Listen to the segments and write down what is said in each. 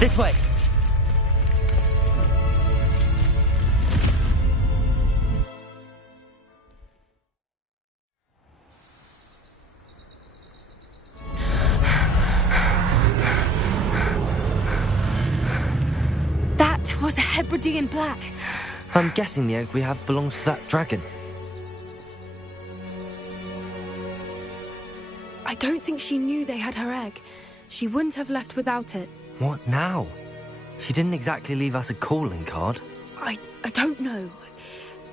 This way! That was a Hebridean black. I'm guessing the egg we have belongs to that dragon. I don't think she knew they had her egg. She wouldn't have left without it. What now? She didn't exactly leave us a calling card. I don't know.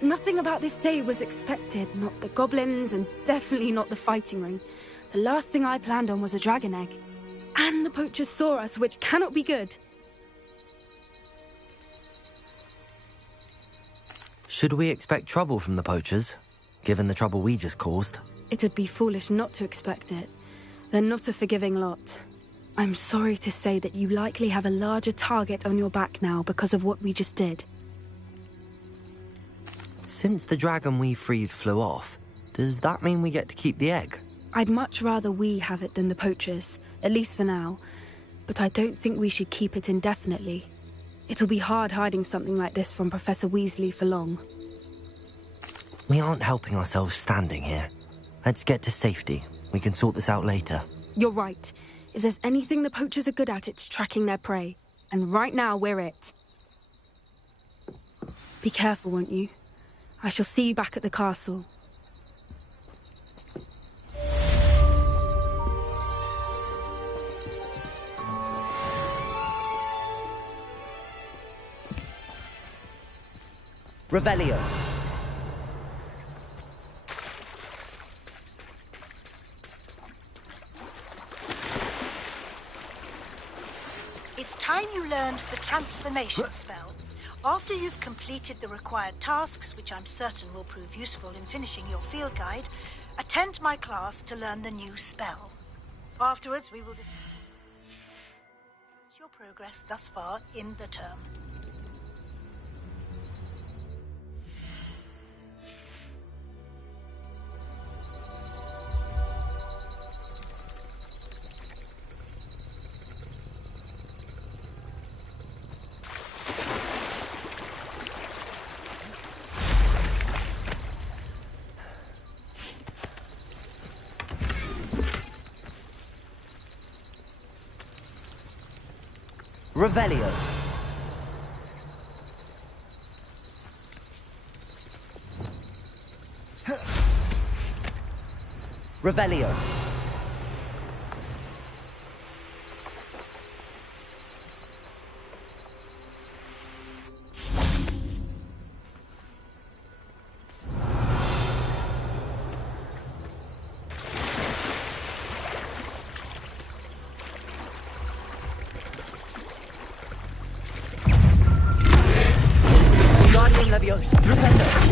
Nothing about this day was expected. Not the goblins, and definitely not the fighting ring. The last thing I planned on was a dragon egg. And the poachers saw us, which cannot be good. Should we expect trouble from the poachers, given the trouble we just caused? It would be foolish not to expect it. They're not a forgiving lot. I'm sorry to say that you likely have a larger target on your back now because of what we just did. Since the dragon we freed flew off, does that mean we get to keep the egg? I'd much rather we have it than the poachers, at least for now. But I don't think we should keep it indefinitely. It'll be hard hiding something like this from Professor Weasley for long. We aren't helping ourselves standing here. Let's get to safety. We can sort this out later. You're right. If there's anything the poachers are good at, it's tracking their prey. And right now, we're it. Be careful, won't you? I shall see you back at the castle. Revelio. It's time you learned the transformation spell. After you've completed the required tasks, which I'm certain will prove useful in finishing your field guide, attend my class to learn the new spell. Afterwards, we will discuss your progress thus far in the term. Revelio. Revelio. Leviosa, Professor.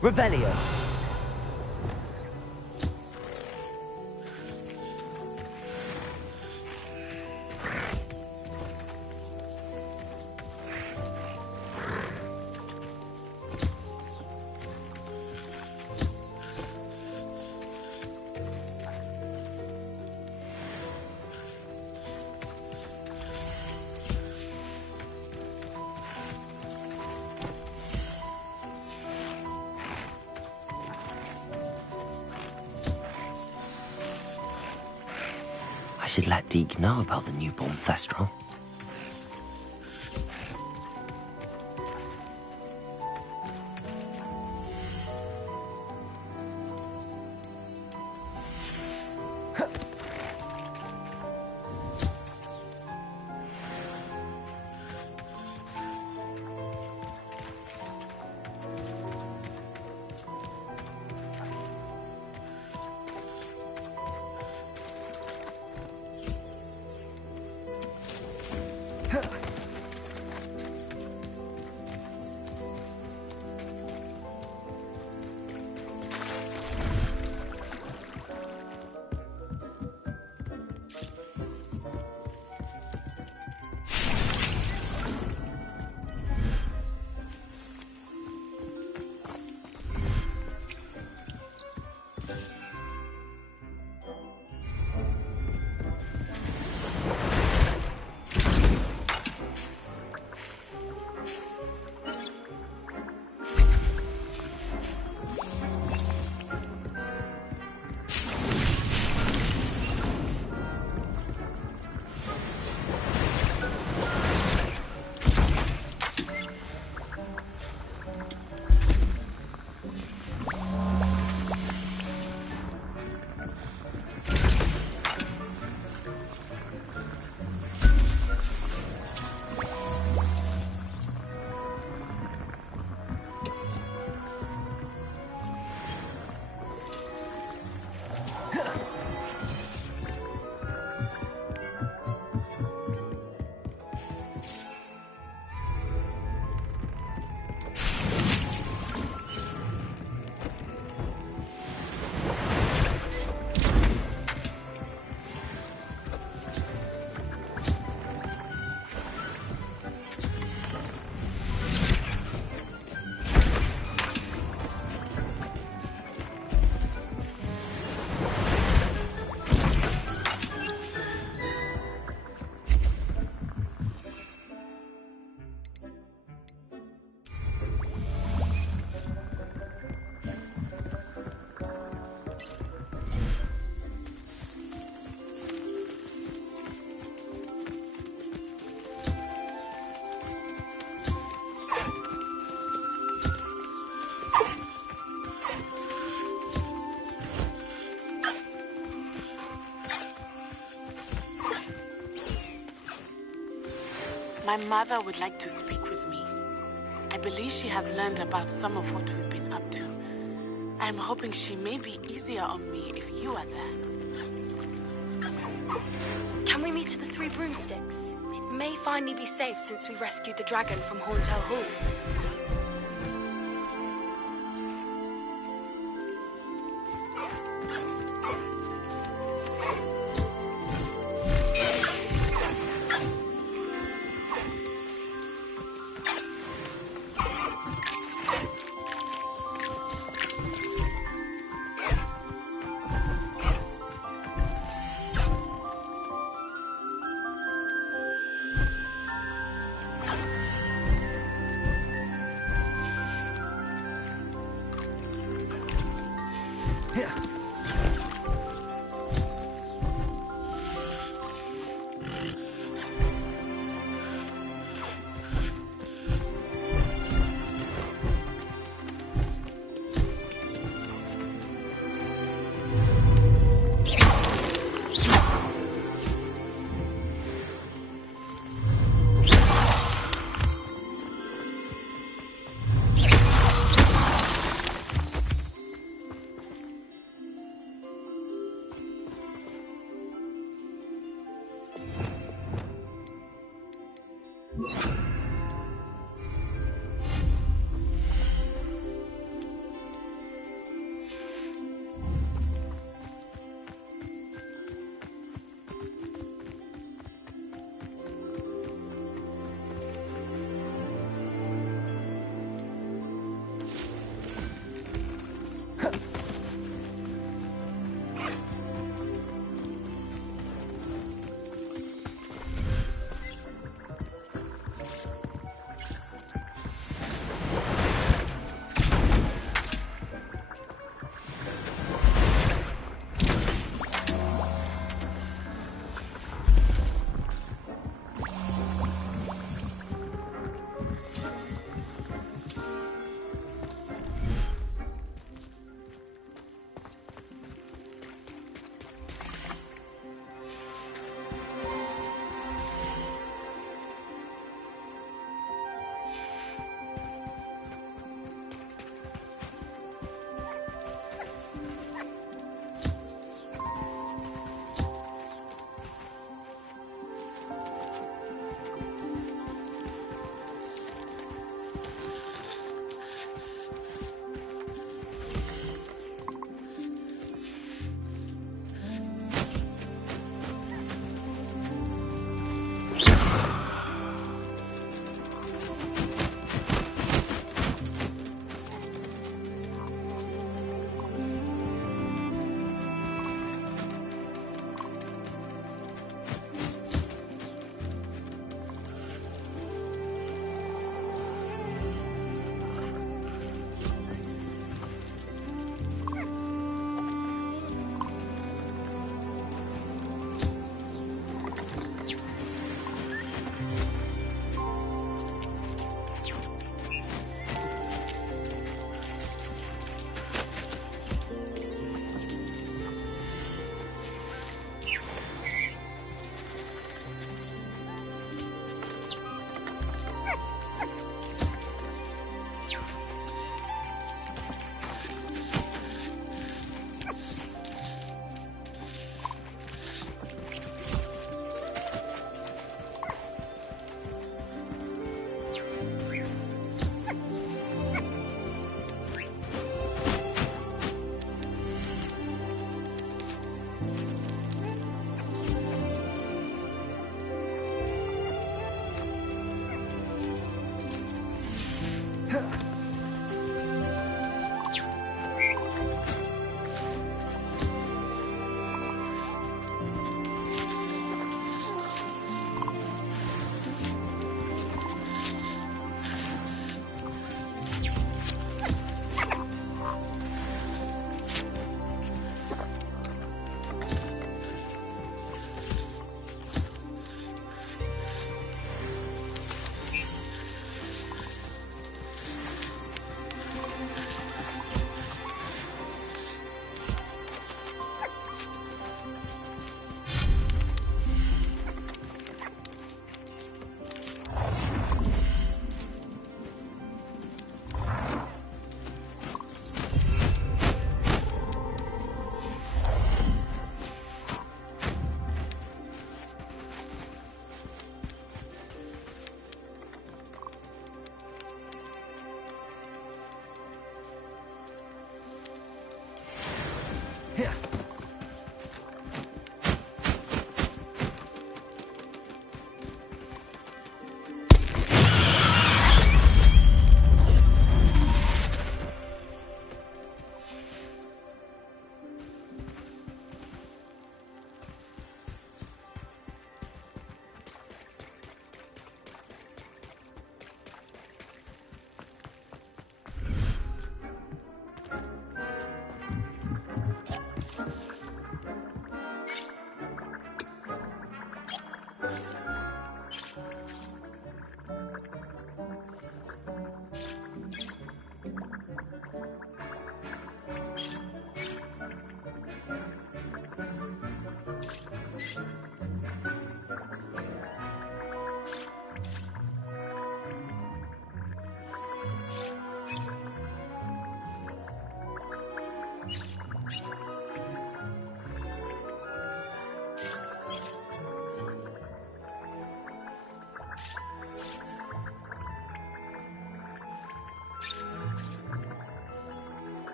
Revelio. I should let Deke know about the newborn Thestral. My mother would like to speak with me. I believe she has learned about some of what we've been up to. I'm hoping she may be easier on me if you are there. Can we meet at the Three Broomsticks? It may finally be safe since we rescued the dragon from Hauntel Hall.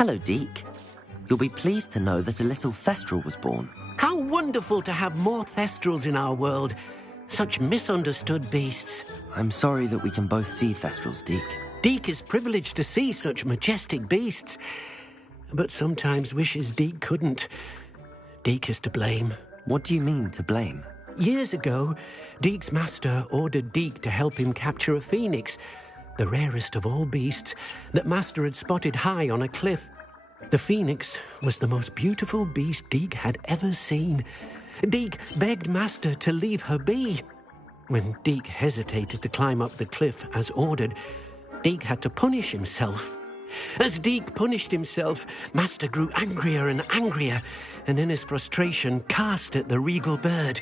Hello, Deke. You'll be pleased to know that a little Thestral was born. How wonderful to have more Thestrals in our world. Such misunderstood beasts. I'm sorry that we can both see Thestrals, Deke. Deke is privileged to see such majestic beasts, but sometimes wishes Deke couldn't. Deke is to blame. What do you mean, to blame? Years ago, Deke's master ordered Deke to help him capture a phoenix, the rarest of all beasts, that master had spotted high on a cliff. The phoenix was the most beautiful beast Deke had ever seen. Deke begged master to leave her be. When Deke hesitated to climb up the cliff as ordered, Deke had to punish himself. As Deke punished himself, master grew angrier and angrier, and in his frustration cast at the regal bird.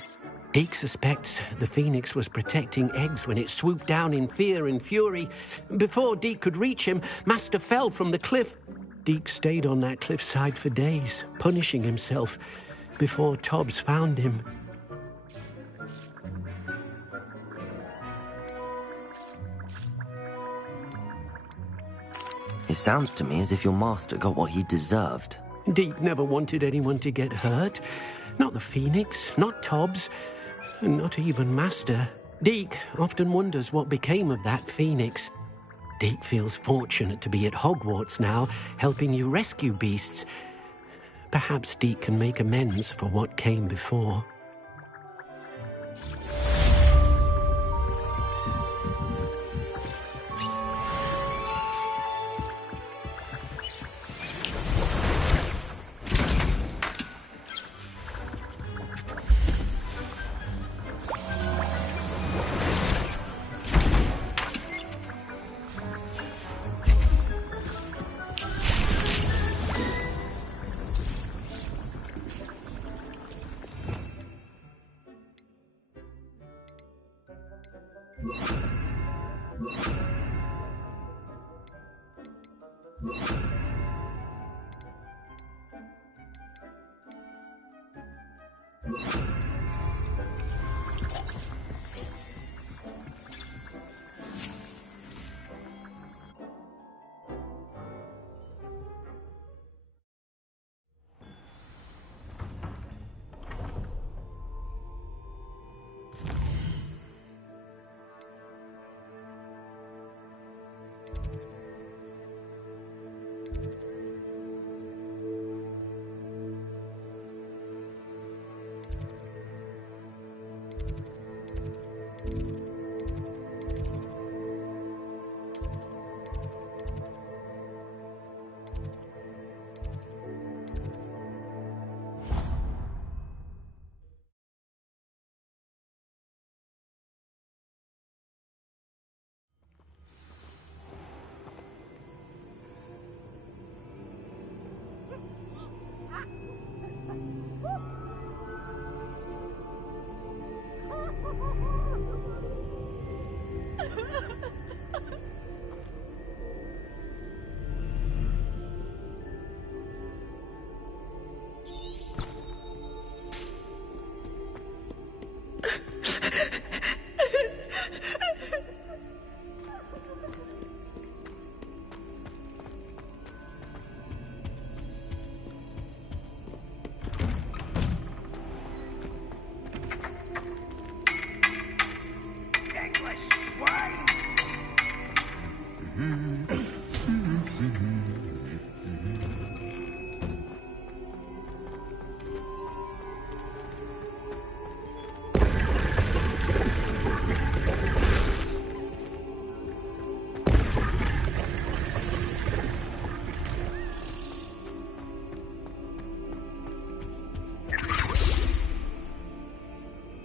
Deke suspects the phoenix was protecting eggs when it swooped down in fear and fury. Before Deke could reach him, master fell from the cliff. Deke stayed on that cliffside for days, punishing himself, before Tobbs found him. It sounds to me as if your master got what he deserved. Deke never wanted anyone to get hurt. Not the phoenix, not Tobbs, and not even master. Deke often wonders what became of that phoenix. Deke feels fortunate to be at Hogwarts now, helping you rescue beasts. Perhaps Deke can make amends for what came before.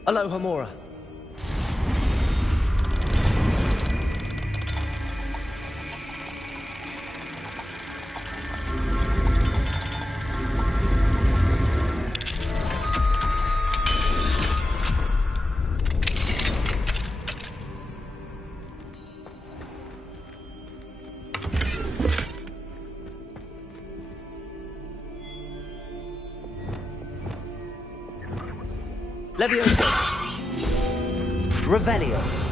Aloha, Mora. Levioso. Revelio.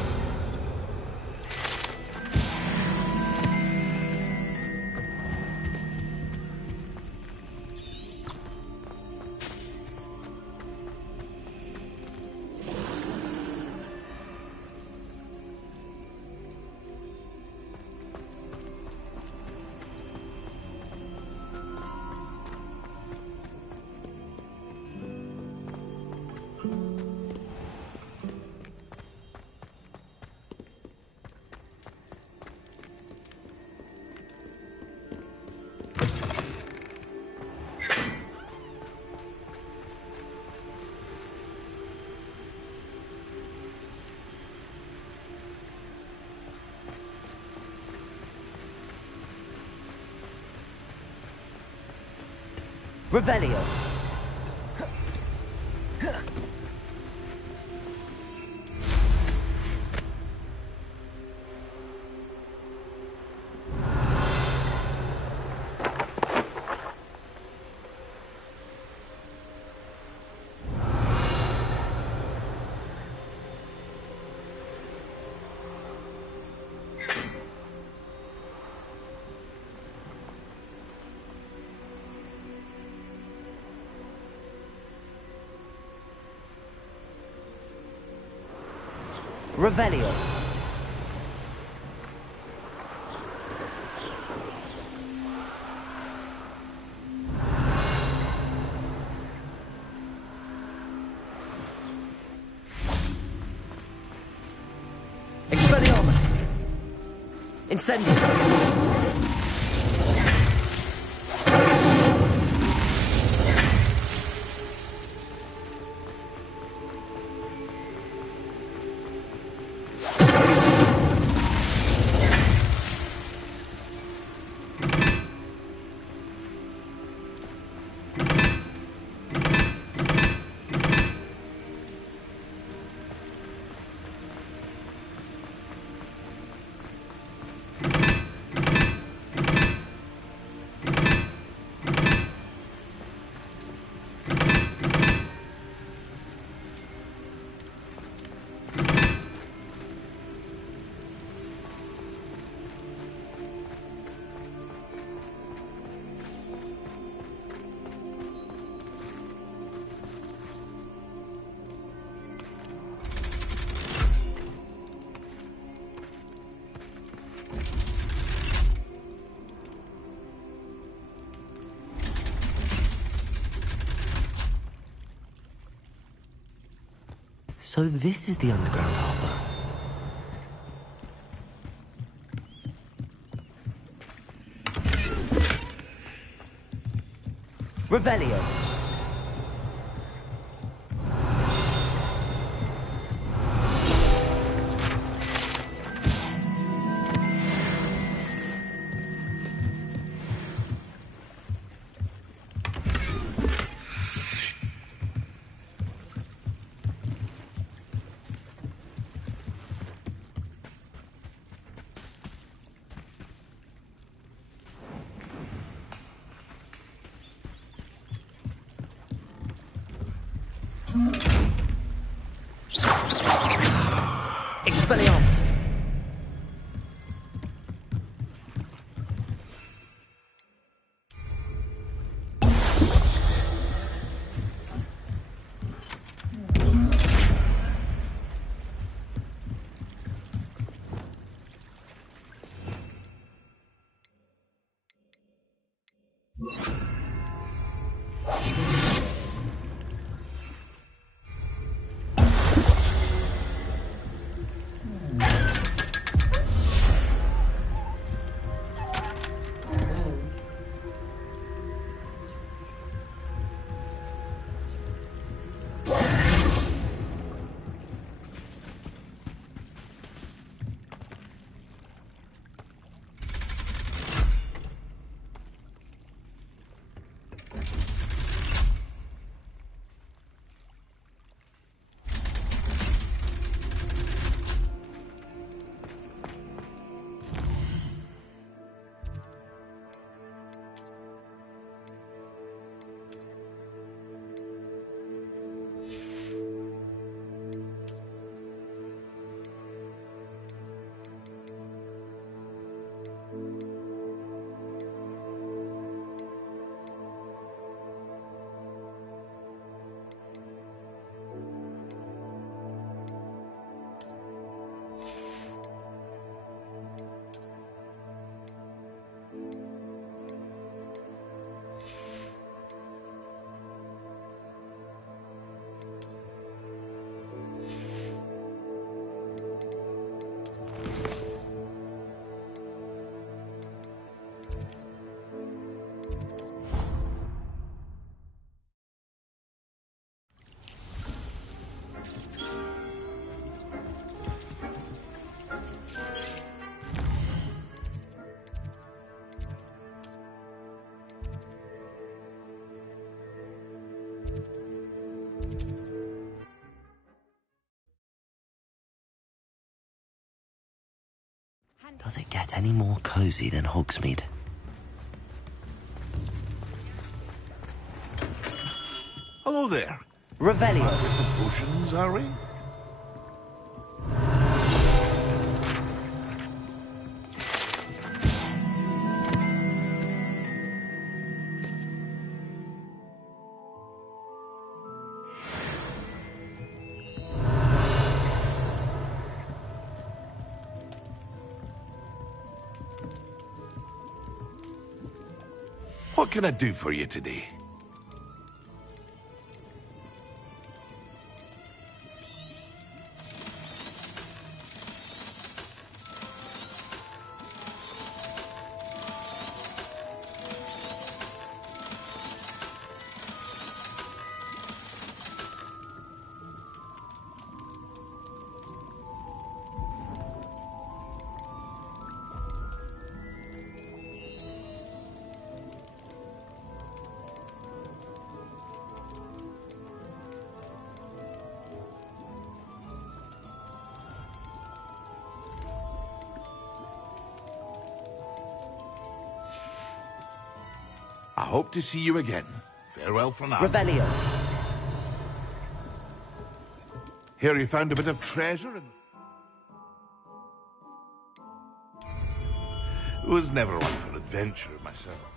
Revelio. Revelio. Expelliarmus. Incendio. So this is the underground harbor. Revelio. Expelliarmus! Does it get any more cozy than Hogsmeade? Hello there. Revelio. With the potions, are we? What can I do for you today? I hope to see you again. Farewell for now. Revelio. Here you found a bit of treasure in... Was never one for adventure myself.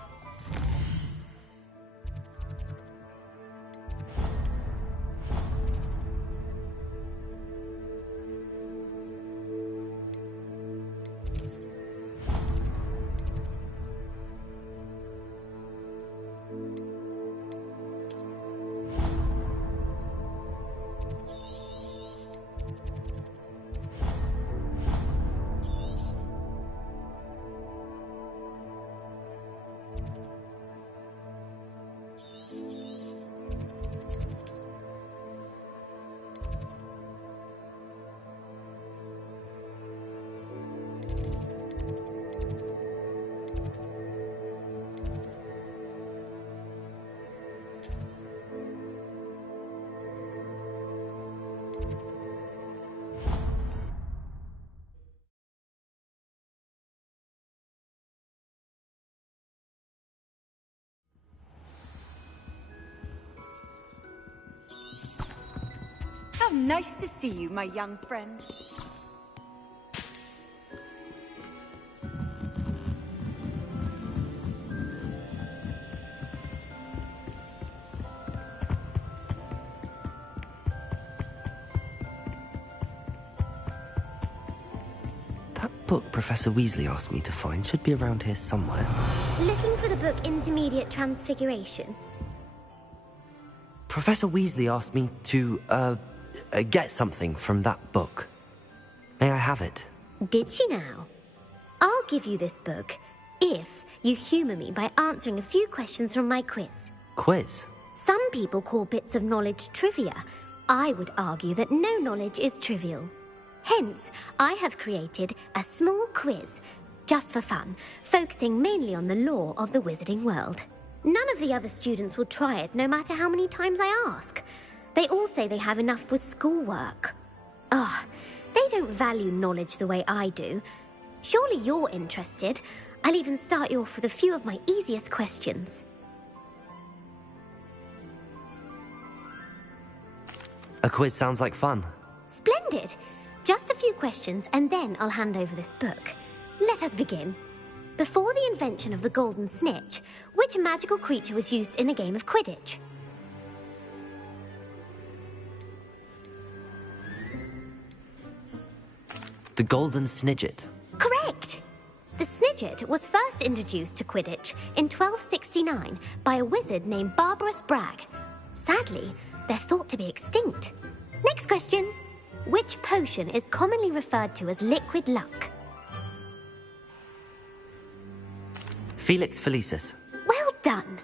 Nice to see you, my young friend. That book Professor Weasley asked me to find should be around here somewhere. Looking for the book Intermediate Transfiguration? Professor Weasley asked me to, get something from that book. May I have it? Did she now? I'll give you this book if you humour me by answering a few questions from my quiz. Quiz? Some people call bits of knowledge trivia. I would argue that no knowledge is trivial. Hence, I have created a small quiz, just for fun, focusing mainly on the lore of the wizarding world. None of the other students will try it, no matter how many times I ask. They all say they have enough with schoolwork. Ugh, they don't value knowledge the way I do. Surely you're interested. I'll even start you off with a few of my easiest questions. A quiz sounds like fun. Splendid! Just a few questions, and then I'll hand over this book. Let us begin. Before the invention of the golden snitch, which magical creature was used in a game of Quidditch? The Golden Snidget. Correct! The Snidget was first introduced to Quidditch in 1269 by a wizard named Barbarous Bragg. Sadly, they're thought to be extinct. Next question. Which potion is commonly referred to as liquid luck? Felix Felicis. Well done!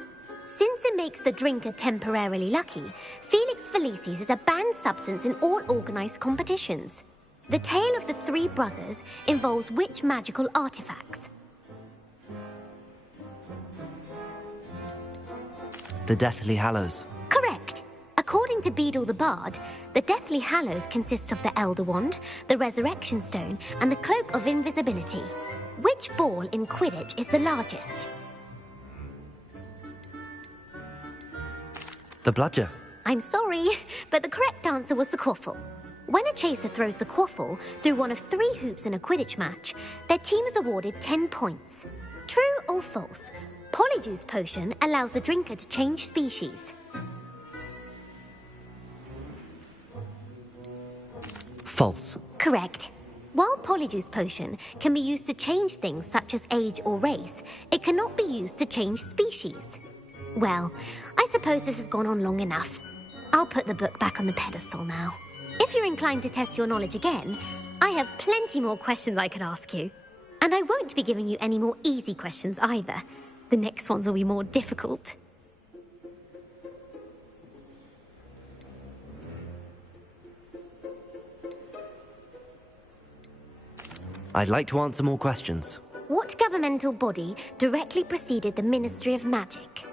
Since it makes the drinker temporarily lucky, Felix Felicis is a banned substance in all organised competitions. The tale of the three brothers involves which magical artifacts? The Deathly Hallows. Correct! According to Beedle the Bard, the Deathly Hallows consists of the Elder Wand, the Resurrection Stone, and the Cloak of Invisibility. Which ball in Quidditch is the largest? The Bludger. I'm sorry, but the correct answer was the Quaffle. When a chaser throws the Quaffle through one of 3 hoops in a Quidditch match, their team is awarded 10 points. True or false? Polyjuice Potion allows the drinker to change species. False. Correct. While Polyjuice Potion can be used to change things such as age or race, it cannot be used to change species. Well, I suppose this has gone on long enough. I'll put the book back on the pedestal now. If you're inclined to test your knowledge again, I have plenty more questions I could ask you. And I won't be giving you any more easy questions either. The next ones will be more difficult. I'd like to answer more questions. What governmental body directly preceded the Ministry of Magic?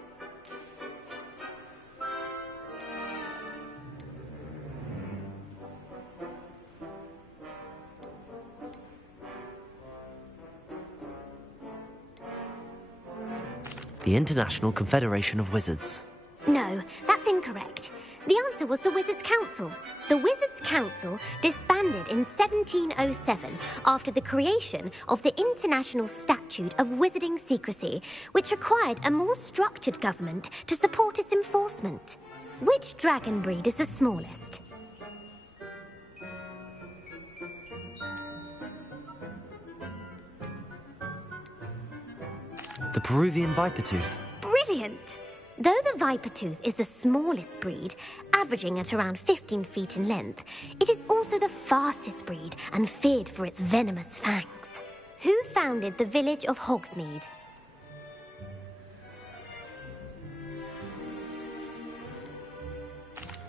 The International Confederation of Wizards. No, that's incorrect. The answer was the Wizards' Council. The Wizards' Council disbanded in 1707 after the creation of the International Statute of Wizarding Secrecy, which required a more structured government to support its enforcement. Which dragon breed is the smallest? The Peruvian Vipertooth. Brilliant! Though the Vipertooth is the smallest breed, averaging at around 15 feet in length, it is also the fastest breed and feared for its venomous fangs. Who founded the village of Hogsmeade?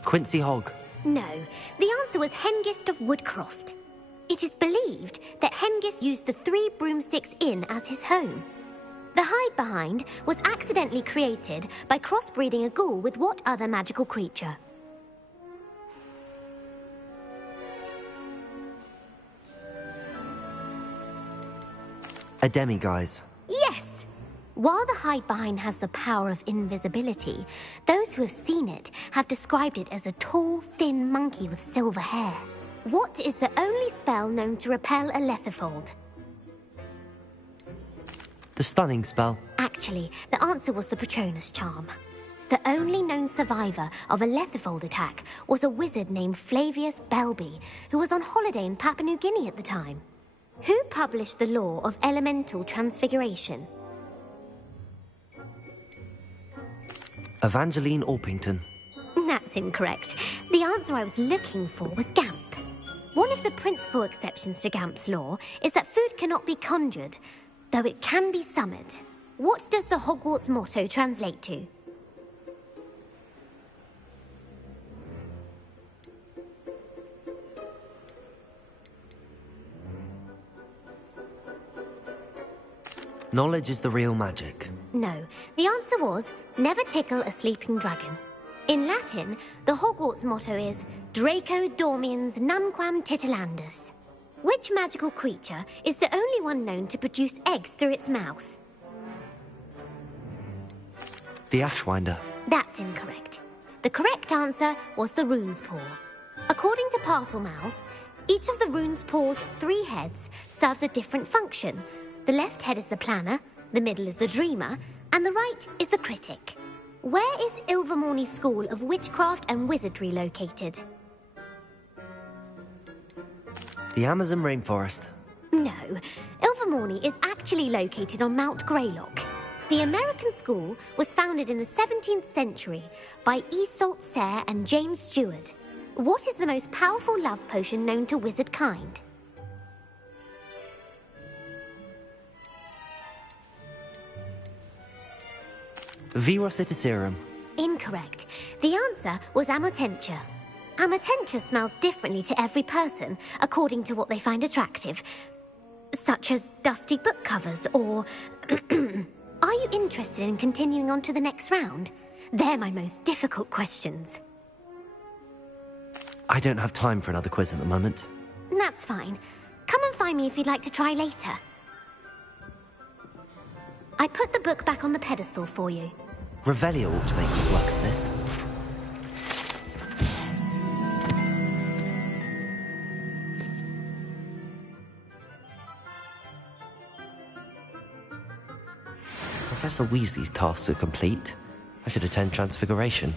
Quincy Hogg. No, the answer was Hengist of Woodcroft. It is believed that Hengist used the 3 Broomsticks Inn as his home. The hide-behind was accidentally created by crossbreeding a ghoul with what other magical creature? A demiguise. Yes! While the hide behind has the power of invisibility, those who have seen it have described it as a tall, thin monkey with silver hair. What is the only spell known to repel a lethifold? The stunning spell. Actually, the answer was the Patronus charm. The only known survivor of a lethifold attack was a wizard named Flavius Belby, who was on holiday in Papua New Guinea at the time. Who published the law of elemental transfiguration? Evangeline Orpington. That's incorrect. The answer I was looking for was Gamp. One of the principal exceptions to Gamp's law is that food cannot be conjured, though it can be summoned. What does the Hogwarts motto translate to? Knowledge is the real magic. No, the answer was, never tickle a sleeping dragon. In Latin, the Hogwarts motto is Draco dormiens numquam titilandus. Which magical creature is the only one known to produce eggs through its mouth? The Ashwinder. That's incorrect. The correct answer was the rune's paw. According to Parselmouths, each of the rune's paw's 3 heads serves a different function. The left head is the planner, the middle is the dreamer, and the right is the critic. Where is Ilvermorny School of Witchcraft and Wizardry located? The Amazon rainforest. No, Ilvermorny is actually located on Mount Greylock. The American school was founded in the 17th century by Iseult Sayre and James Stewart. What is the most powerful love potion known to wizard kind? Virositiserum. Incorrect. The answer was Amotentia. Amotentia smells differently to every person, according to what they find attractive, such as dusty book covers or... Are you interested in continuing on to the next round? They're my most difficult questions. I don't have time for another quiz at the moment. That's fine. Come and find me if you'd like to try later. I put the book back on the pedestal for you. Revelio ought to make good work of this. Professor Weasley's tasks are complete. I should attend Transfiguration.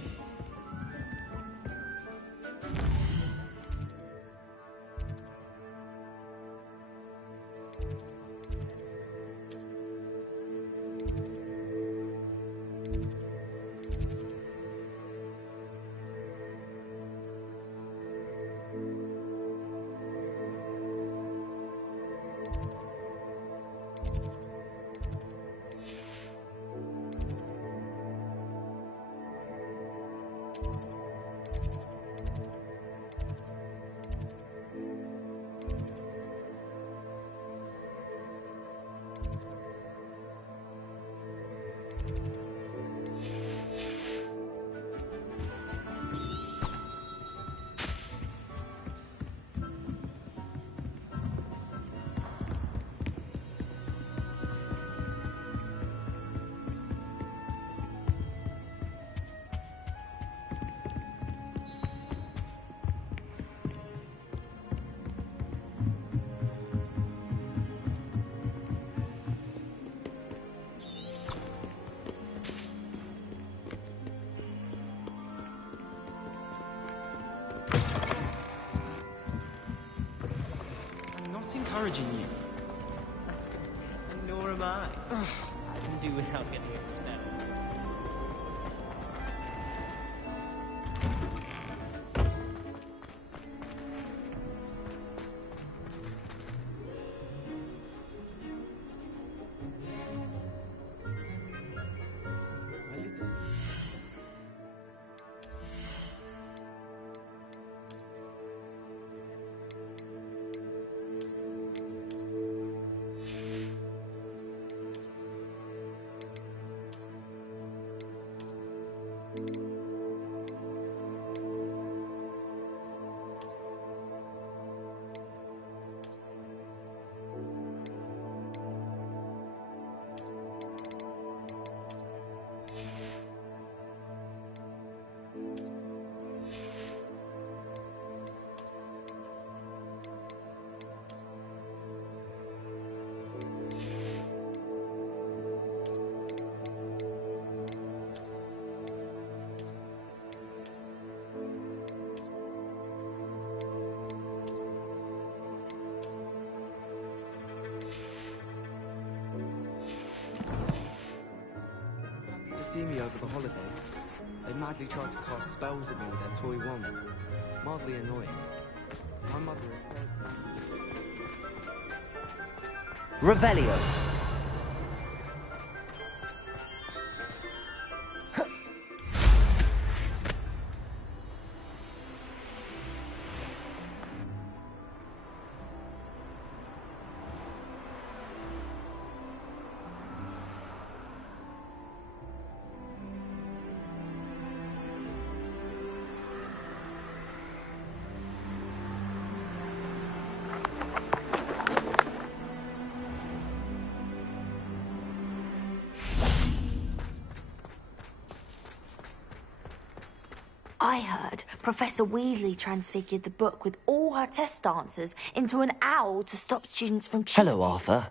Encouraging you. Nor am I. I can do without getting expelled. see me over the holidays. They madly try to cast spells at me with their toy wands. Mildly annoying. My mother... Revelio. I heard Professor Weasley transfigured the book with all her test answers into an owl to stop students from cheating. Hello, Arthur.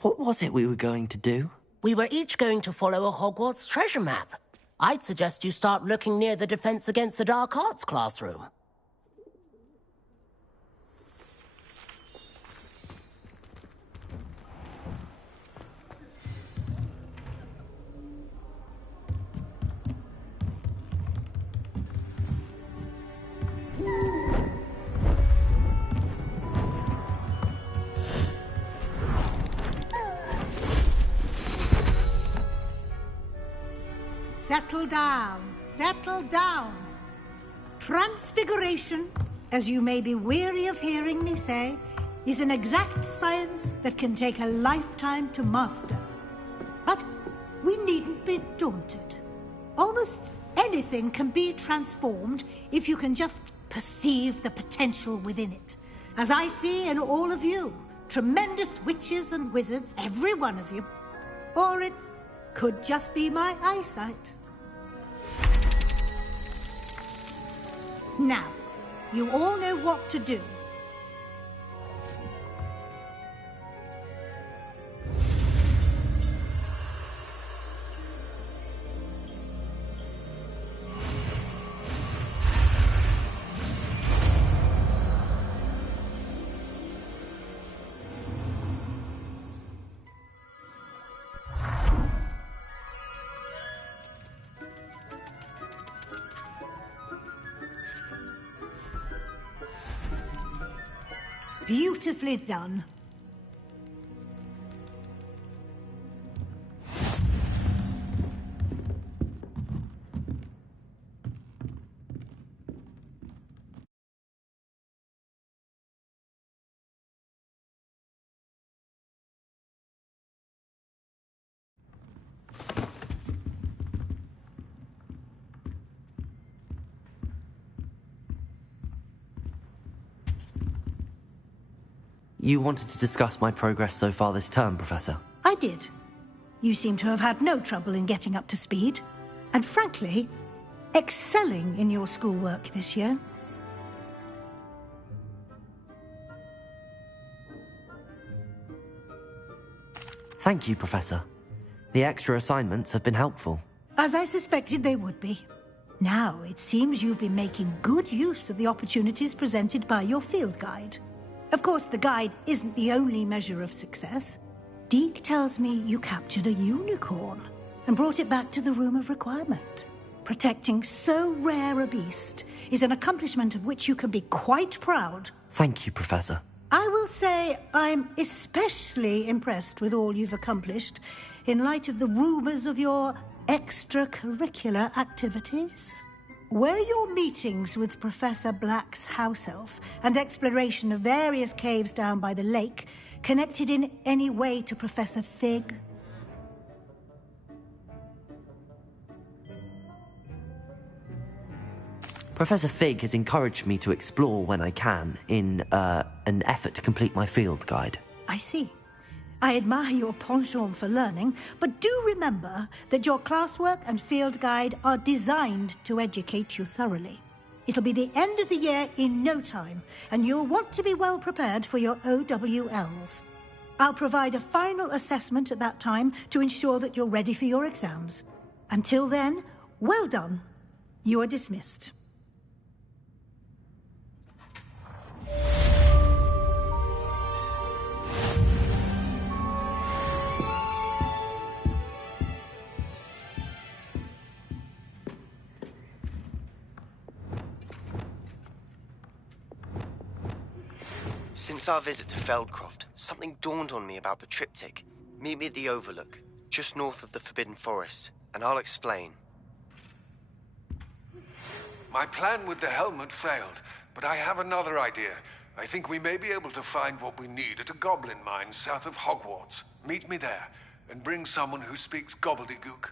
What was it we were going to do? We were each going to follow a Hogwarts treasure map. I'd suggest you start looking near the Defense Against the Dark Arts classroom. Settle down, settle down. Transfiguration, as you may be weary of hearing me say, is an exact science that can take a lifetime to master. But we needn't be daunted. Almost anything can be transformed if you can just perceive the potential within it. As I see in all of you, tremendous witches and wizards, every one of you. Or it could just be my eyesight. Now, you all know what to do. Beautifully done. You wanted to discuss my progress so far this term, Professor. I did. You seem to have had no trouble in getting up to speed. And frankly, excelling in your schoolwork this year. Thank you, Professor. The extra assignments have been helpful. As I suspected they would be. Now, it seems you've been making good use of the opportunities presented by your field guide. Of course, the guide isn't the only measure of success. Deke tells me you captured a unicorn and brought it back to the Room of Requirement. Protecting so rare a beast is an accomplishment of which you can be quite proud. Thank you, Professor. I will say I'm especially impressed with all you've accomplished in light of the rumors of your extracurricular activities. Were your meetings with Professor Black's house elf and exploration of various caves down by the lake connected in any way to Professor Fig? Professor Fig has encouraged me to explore when I can in an effort to complete my field guide. I see. I admire your penchant for learning, but do remember that your classwork and field guide are designed to educate you thoroughly. It'll be the end of the year in no time, and you'll want to be well prepared for your OWLs. I'll provide a final assessment at that time to ensure that you're ready for your exams. Until then, well done. You are dismissed. Since our visit to Feldcroft, something dawned on me about the triptych. Meet me at the Overlook, just north of the Forbidden Forest, and I'll explain. My plan with the helmet failed, but I have another idea. I think we may be able to find what we need at a goblin mine south of Hogwarts. Meet me there, and bring someone who speaks gobbledygook.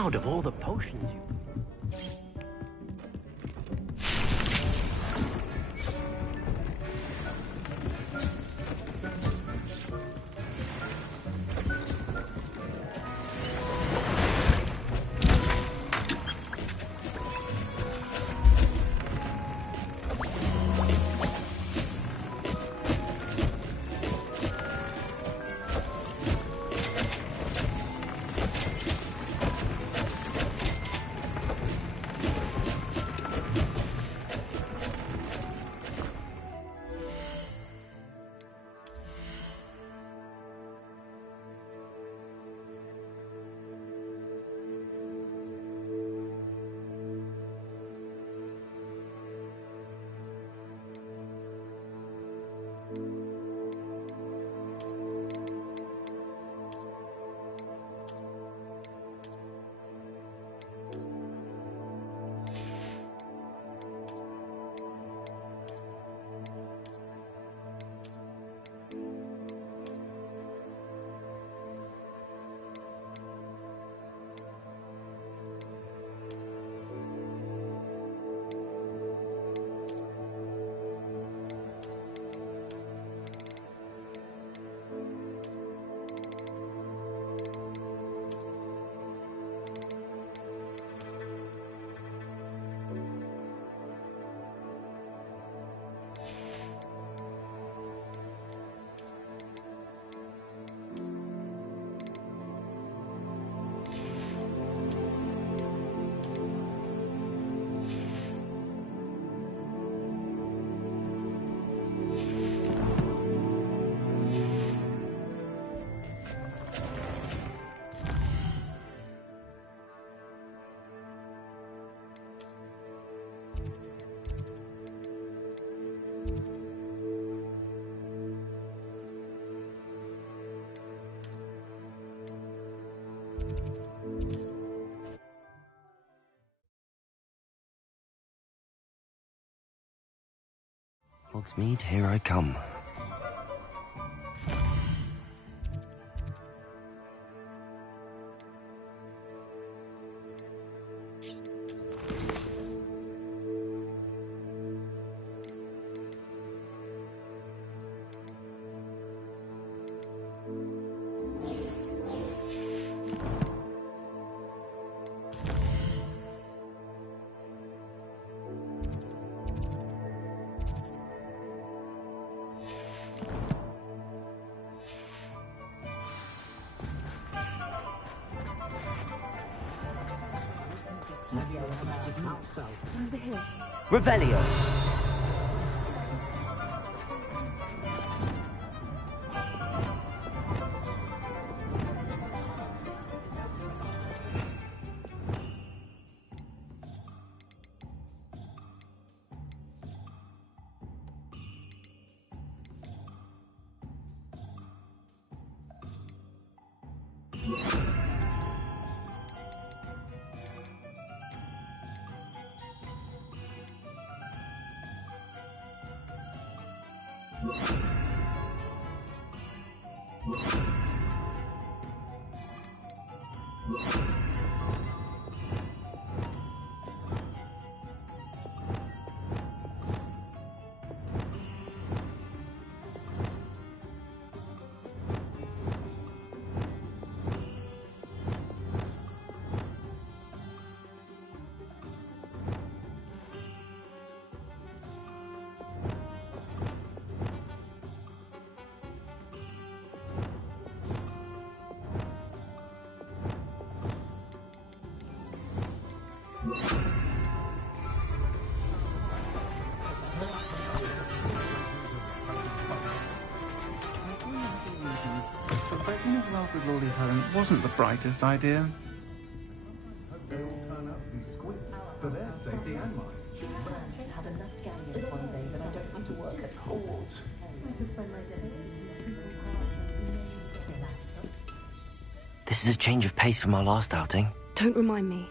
proud of all the potions you... Hogsmeade, here I come. Revelio. With Lord Helen wasn't the brightest idea. For their safety and mine. Have enough galleons one day that I don't have to work at Hogwarts. This is a change of pace from our last outing. Don't remind me.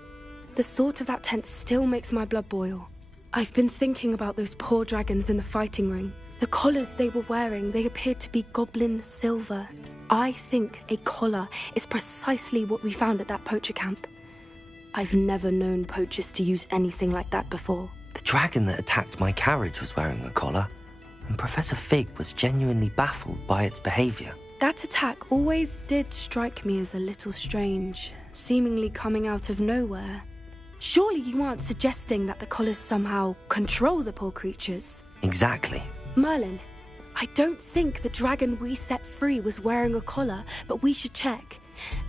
The thought of that tent still makes my blood boil. I've been thinking about those poor dragons in the fighting ring. The collars they were wearing, they appeared to be goblin silver. I think a collar is precisely what we found at that poacher camp. I've never known poachers to use anything like that before. The dragon that attacked my carriage was wearing a collar, and Professor Fig was genuinely baffled by its behavior. That attack always did strike me as a little strange, seemingly coming out of nowhere. Surely you aren't suggesting that the collars somehow control the poor creatures? Exactly. Merlin, I don't think the dragon we set free was wearing a collar, but we should check.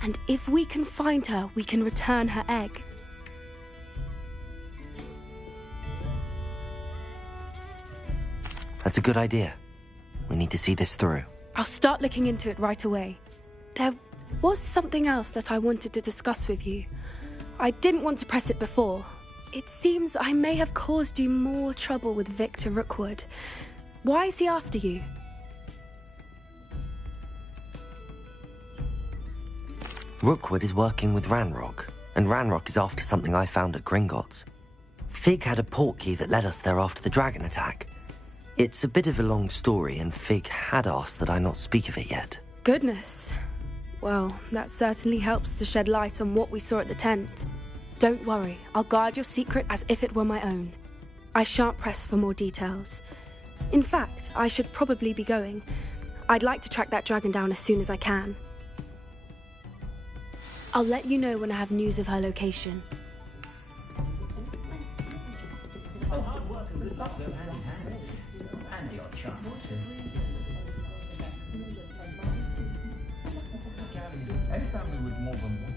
And if we can find her, we can return her egg. That's a good idea. We need to see this through. I'll start looking into it right away. There was something else that I wanted to discuss with you. I didn't want to press it before. It seems I may have caused you more trouble with Victor Rookwood. Why is he after you? Rookwood is working with Ranrock, and Ranrock is after something I found at Gringotts. Fig had a portkey that led us there after the dragon attack. It's a bit of a long story, and Fig had asked that I not speak of it yet. Goodness. Well, that certainly helps to shed light on what we saw at the tent. Don't worry, I'll guard your secret as if it were my own. I shan't press for more details. In fact, I should probably be going. I'd like to track that dragon down as soon as I can. I'll let you know when I have news of her location. Any family with more than one.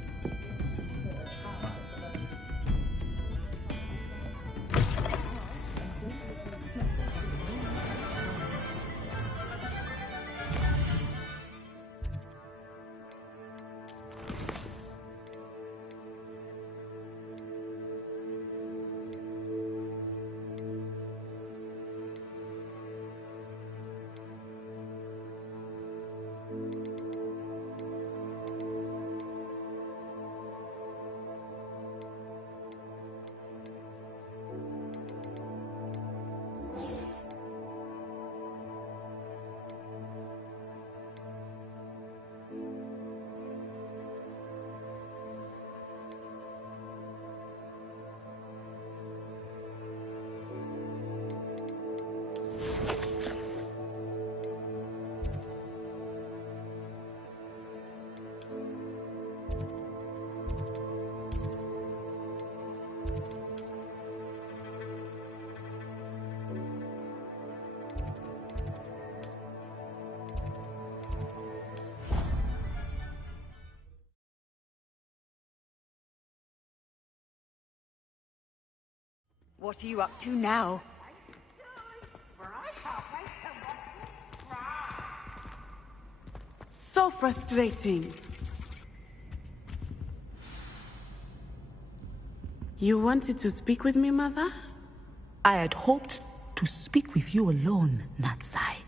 What are you up to now? So frustrating. You wanted to speak with me, Mother? I had hoped to speak with you alone, Natsai.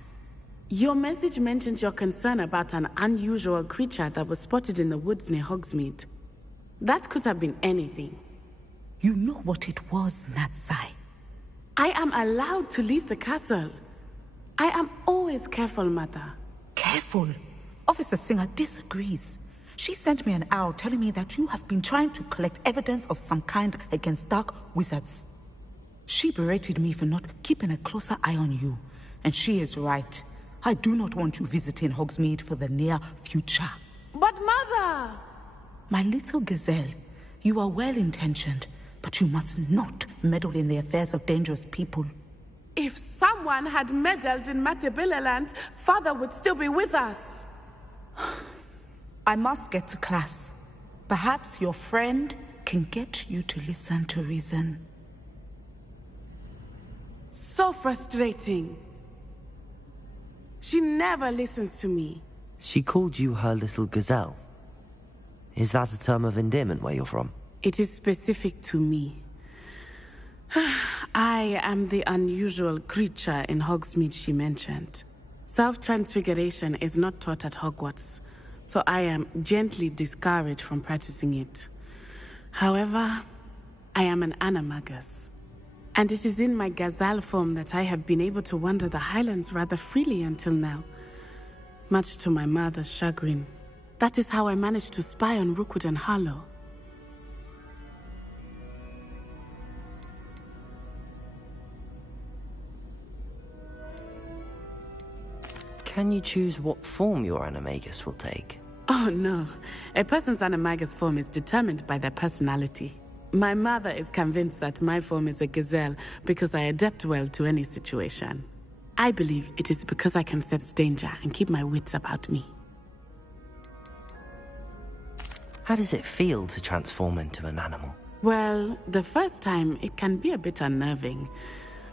Your message mentioned your concern about an unusual creature that was spotted in the woods near Hogsmeade. That could have been anything. You know what it was, Natsai. I am allowed to leave the castle. I am always careful, Mother. Careful? Officer Singer disagrees. She sent me an owl telling me that you have been trying to collect evidence of some kind against dark wizards. She berated me for not keeping a closer eye on you, and she is right. I do not want you visiting Hogsmeade for the near future. But Mother! My little gazelle, you are well-intentioned, but you must not meddle in the affairs of dangerous people. If someone had meddled in Matabeleland, Father would still be with us. I must get to class. Perhaps your friend can get you to listen to reason. So frustrating. She never listens to me. She called you her little gazelle. Is that a term of endearment where you're from? It is specific to me. I am the unusual creature in Hogsmeade she mentioned. Self-transfiguration is not taught at Hogwarts, so I am gently discouraged from practicing it. However, I am an animagus, and it is in my gazelle form that I have been able to wander the Highlands rather freely until now, much to my mother's chagrin. That is how I managed to spy on Rookwood and Harlow. Can you choose what form your animagus will take? Oh no. A person's animagus form is determined by their personality. My mother is convinced that my form is a gazelle because I adapt well to any situation. I believe it is because I can sense danger and keep my wits about me. How does it feel to transform into an animal? Well, the first time it can be a bit unnerving.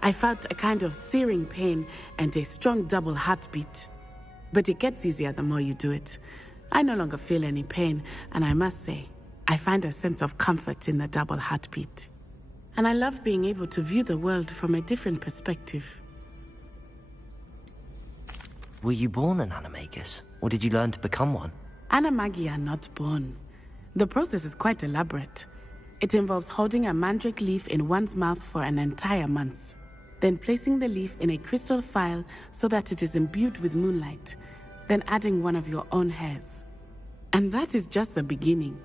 I felt a kind of searing pain and a strong double heartbeat. But it gets easier the more you do it. I no longer feel any pain, and I must say, I find a sense of comfort in the double heartbeat. And I love being able to view the world from a different perspective. Were you born an animagus, or did you learn to become one? Animagi are not born. The process is quite elaborate. It involves holding a mandrake leaf in one's mouth for an entire month, then placing the leaf in a crystal phial so that it is imbued with moonlight, then adding one of your own hairs. And that is just the beginning.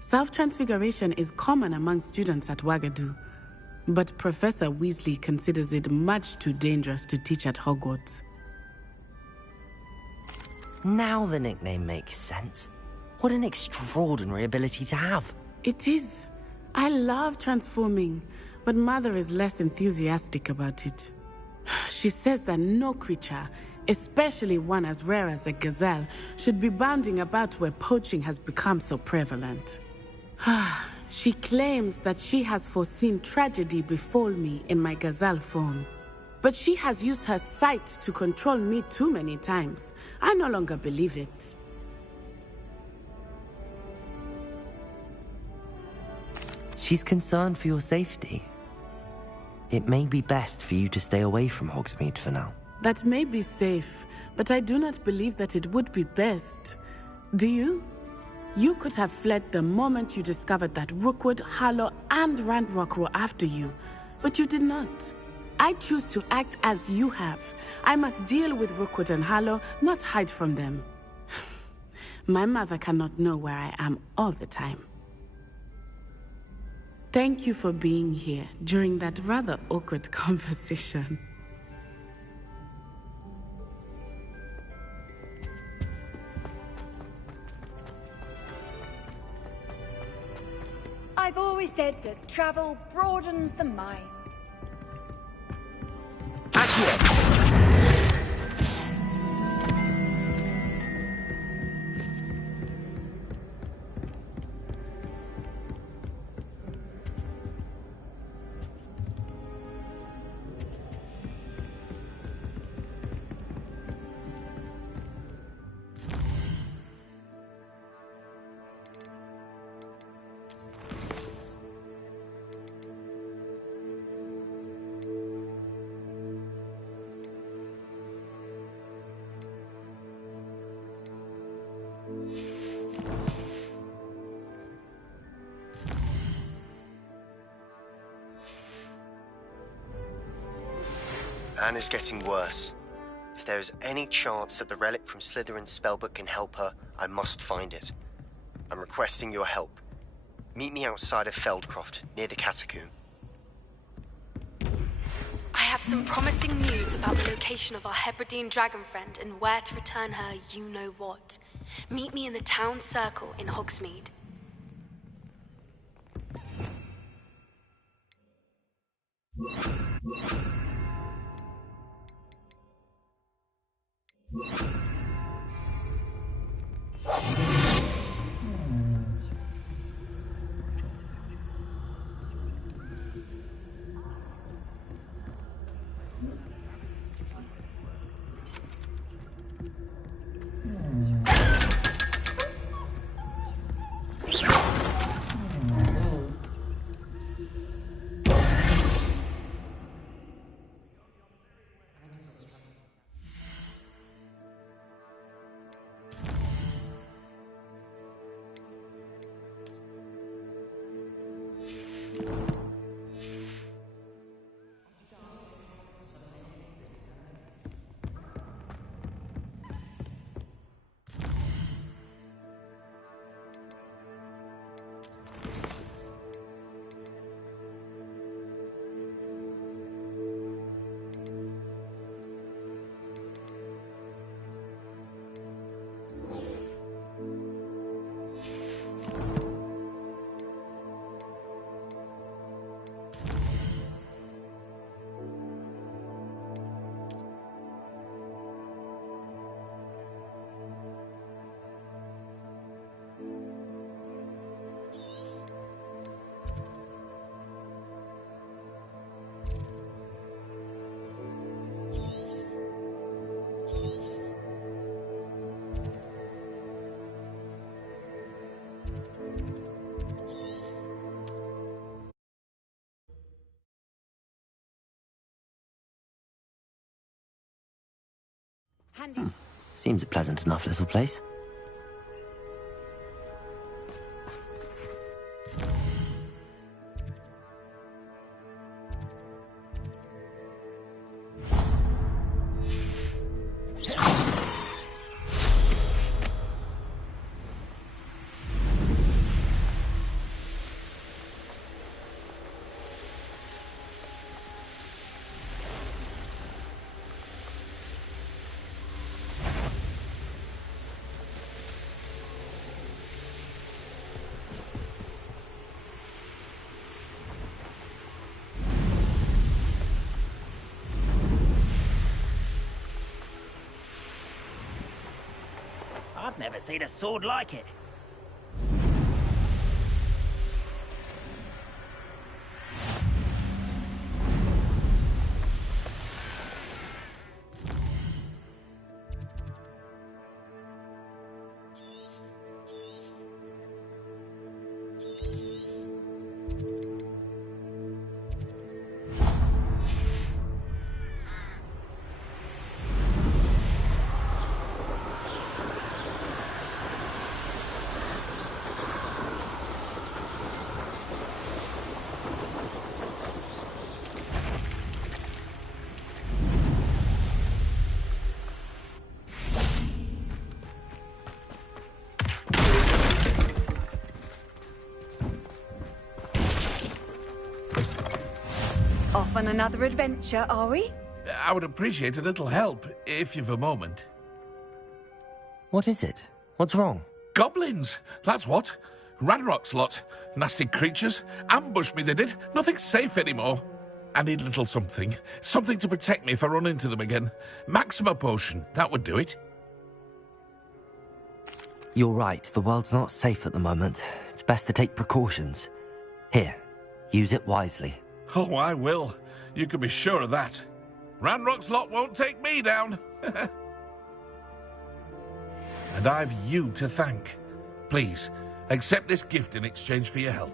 Self-transfiguration is common among students at Wagadu, but Professor Weasley considers it much too dangerous to teach at Hogwarts. Now the nickname makes sense. What an extraordinary ability to have. It is. I love transforming, but Mother is less enthusiastic about it. She says that no creature, especially one as rare as a gazelle, should be bounding about where poaching has become so prevalent. She claims that she has foreseen tragedy befall me in my gazelle form. But she has used her sight to control me too many times. I no longer believe it. She's concerned for your safety. It may be best for you to stay away from Hogsmeade for now. That may be safe, but I do not believe that it would be best. Do you? You could have fled the moment you discovered that Rookwood, Harlow, and Ranrock were after you, but you did not. I choose to act as you have. I must deal with Rookwood and Harlow, not hide from them. My mother cannot know where I am all the time. Thank you for being here during that rather awkward conversation. I've always said that travel broadens the mind. Anna's getting worse. If there is any chance that the relic from Slytherin's spellbook can help her, I must find it. I'm requesting your help. Meet me outside of Feldcroft, near the Catacomb. I have some promising news about the location of our Hebridean dragon friend and where to return her you-know-what. Meet me in the town circle in Hogsmeade. Seems a pleasant enough little place. I've never seen a sword like it. Off on another adventure, are we? I would appreciate a little help, if you've a moment. What is it? What's wrong? Goblins! That's what. Ranrock's lot. Nasty creatures. Ambushed me, they did. Nothing's safe anymore. I need a little something. Something to protect me if I run into them again. Maxima potion. That would do it. You're right. The world's not safe at the moment. It's best to take precautions. Here, use it wisely. Oh, I will. You can be sure of that. Ranrock's lot won't take me down. And I've you to thank. Please, accept this gift in exchange for your help.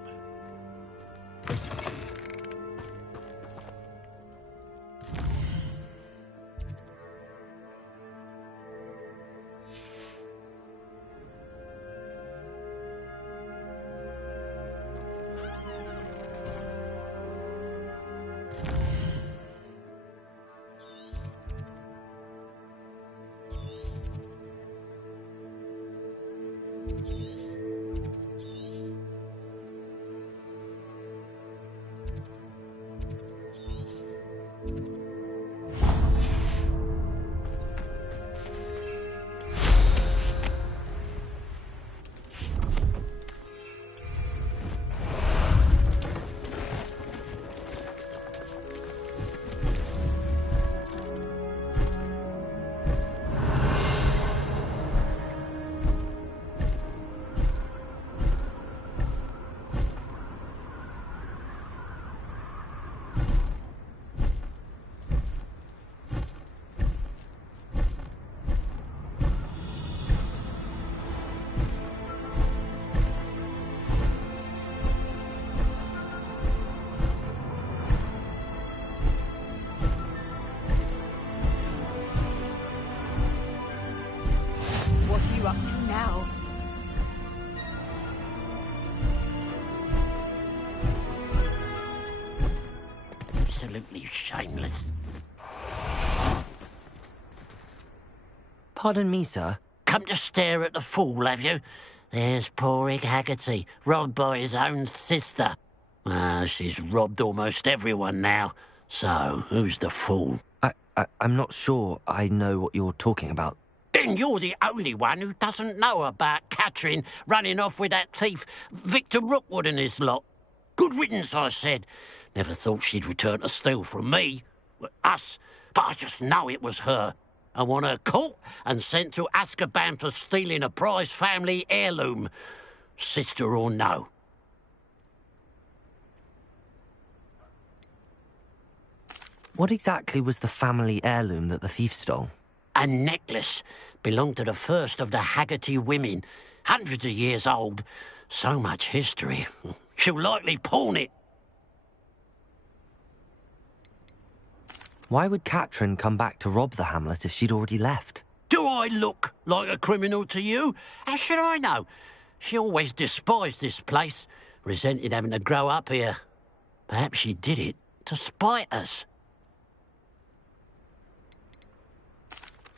Up to now. Absolutely shameless. Pardon me, sir. Come to stare at the fool, have you? There's poor Ig Haggerty, robbed by his own sister. She's robbed almost everyone now. So, who's the fool? I'm not sure I know what you're talking about. Then you're the only one who doesn't know about Catherine running off with that thief, Victor Rookwood and his lot. Good riddance, I said. Never thought she'd return to steal from me. Us. But I just know it was her. I want her caught and sent to Azkaban for stealing a prize family heirloom. Sister or no. What exactly was the family heirloom that the thief stole? A necklace. Belonged to the first of the Haggerty women. Hundreds of years old. So much history. She'll likely pawn it. Why would Catherine come back to rob the hamlet if she'd already left? Do I look like a criminal to you? How should I know? She always despised this place, resented having to grow up here. Perhaps she did it to spite us.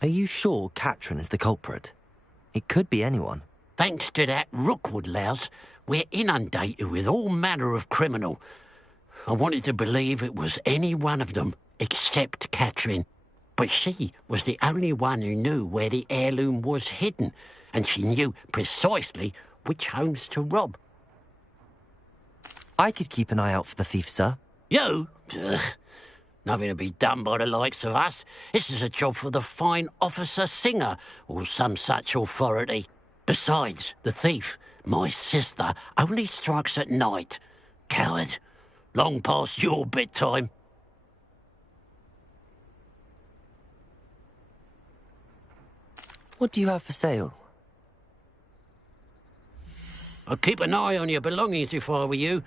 Are you sure Katrin is the culprit? It could be anyone. Thanks to that Rookwood louse, we're inundated with all manner of criminal. I wanted to believe it was any one of them, except Katrin. But she was the only one who knew where the heirloom was hidden, and she knew precisely which homes to rob. I could keep an eye out for the thief, sir. You? Ugh. Nothing to be done by the likes of us. This is a job for the fine officer Singer, or some such authority. Besides, the thief, my sister, only strikes at night. Coward. Long past your bedtime. What do you have for sale? I'd keep an eye on your belongings if I were you.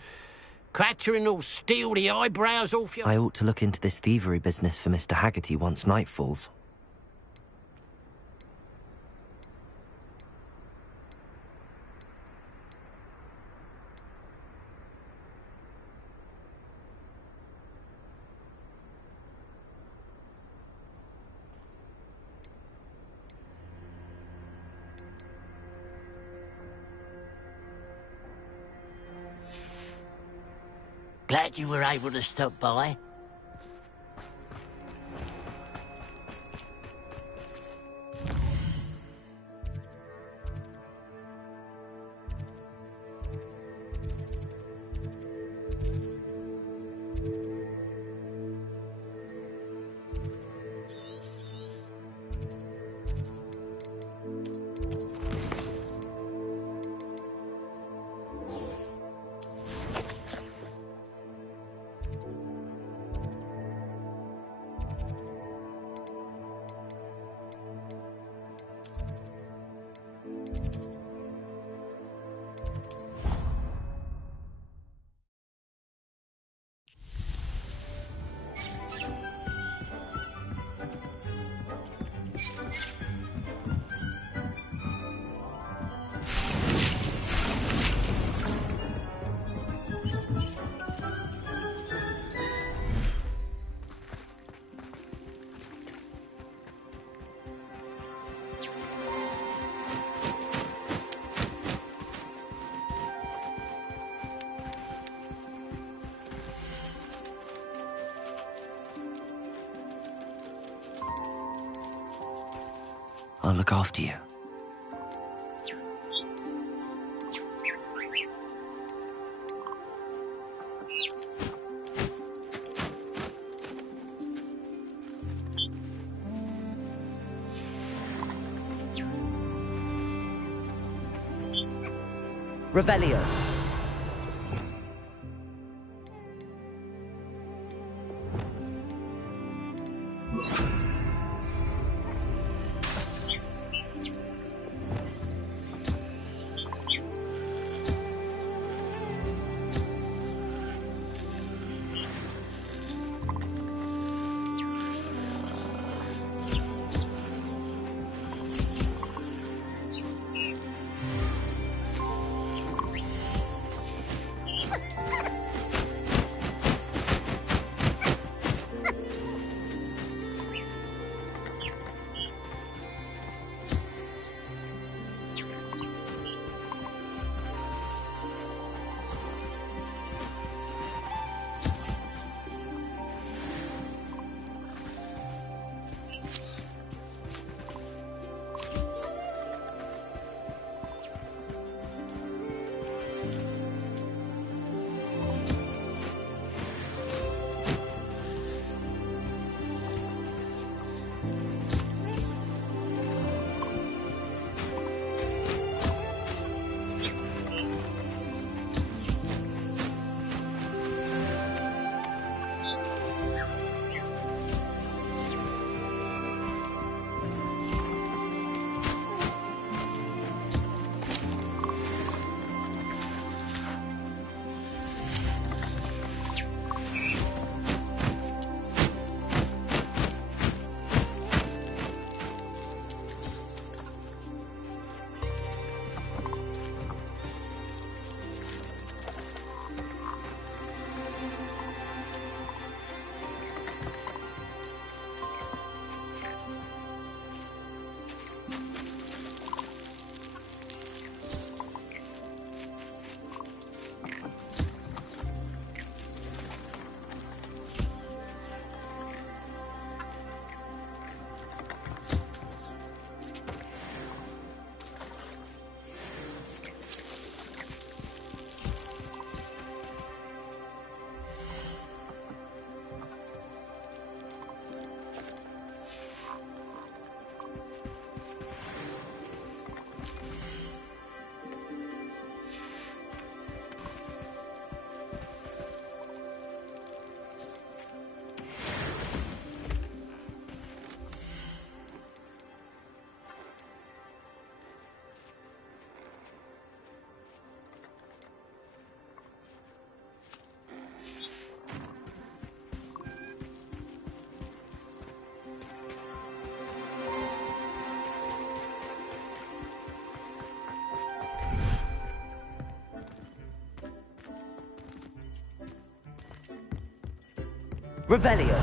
Katrin will steal the eyebrows off you. I ought to look into this thievery business for Mr. Haggerty once night falls. Glad you were able to stop by. I'll look after you. Revelio. Revelio.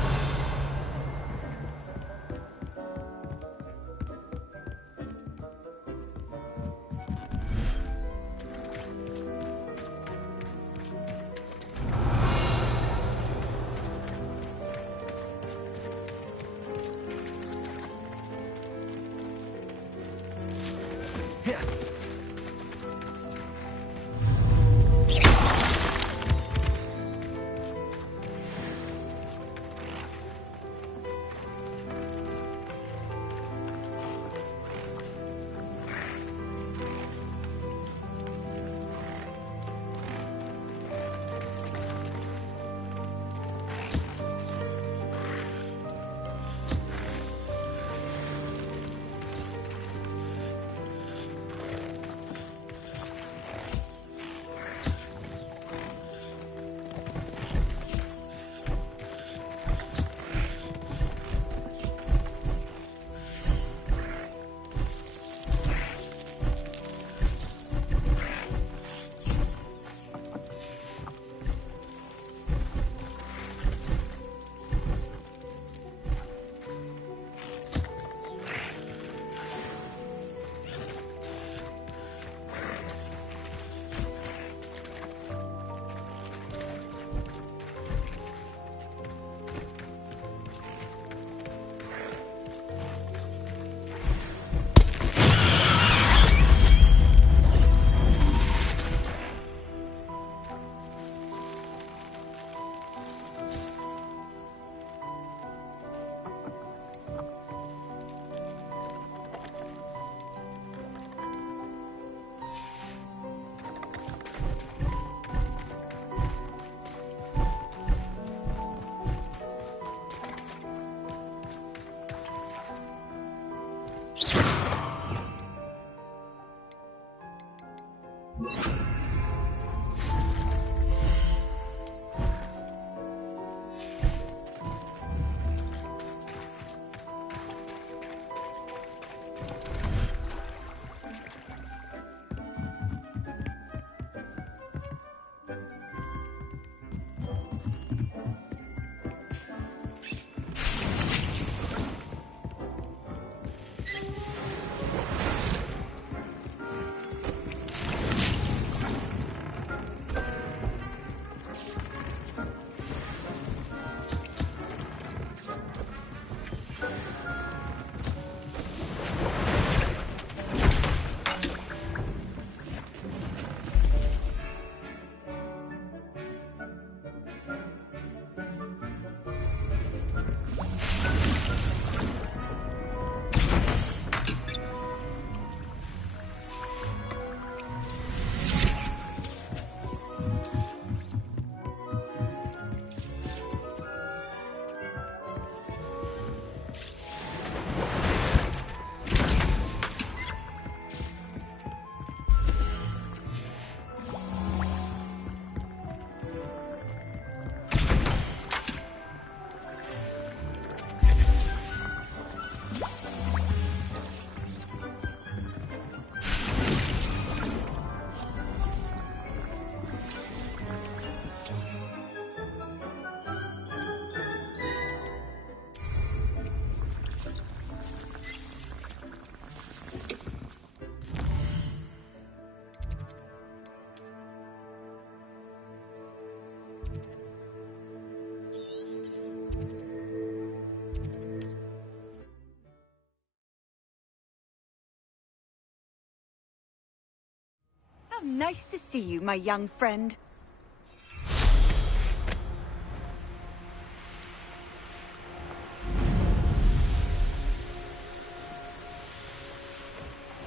How nice to see you, my young friend.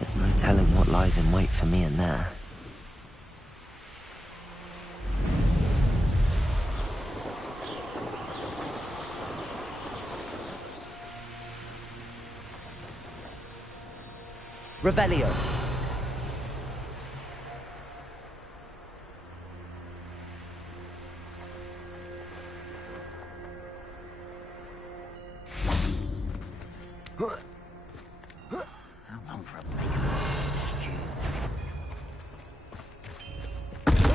There's no telling what lies in wait for me in there. Revelio.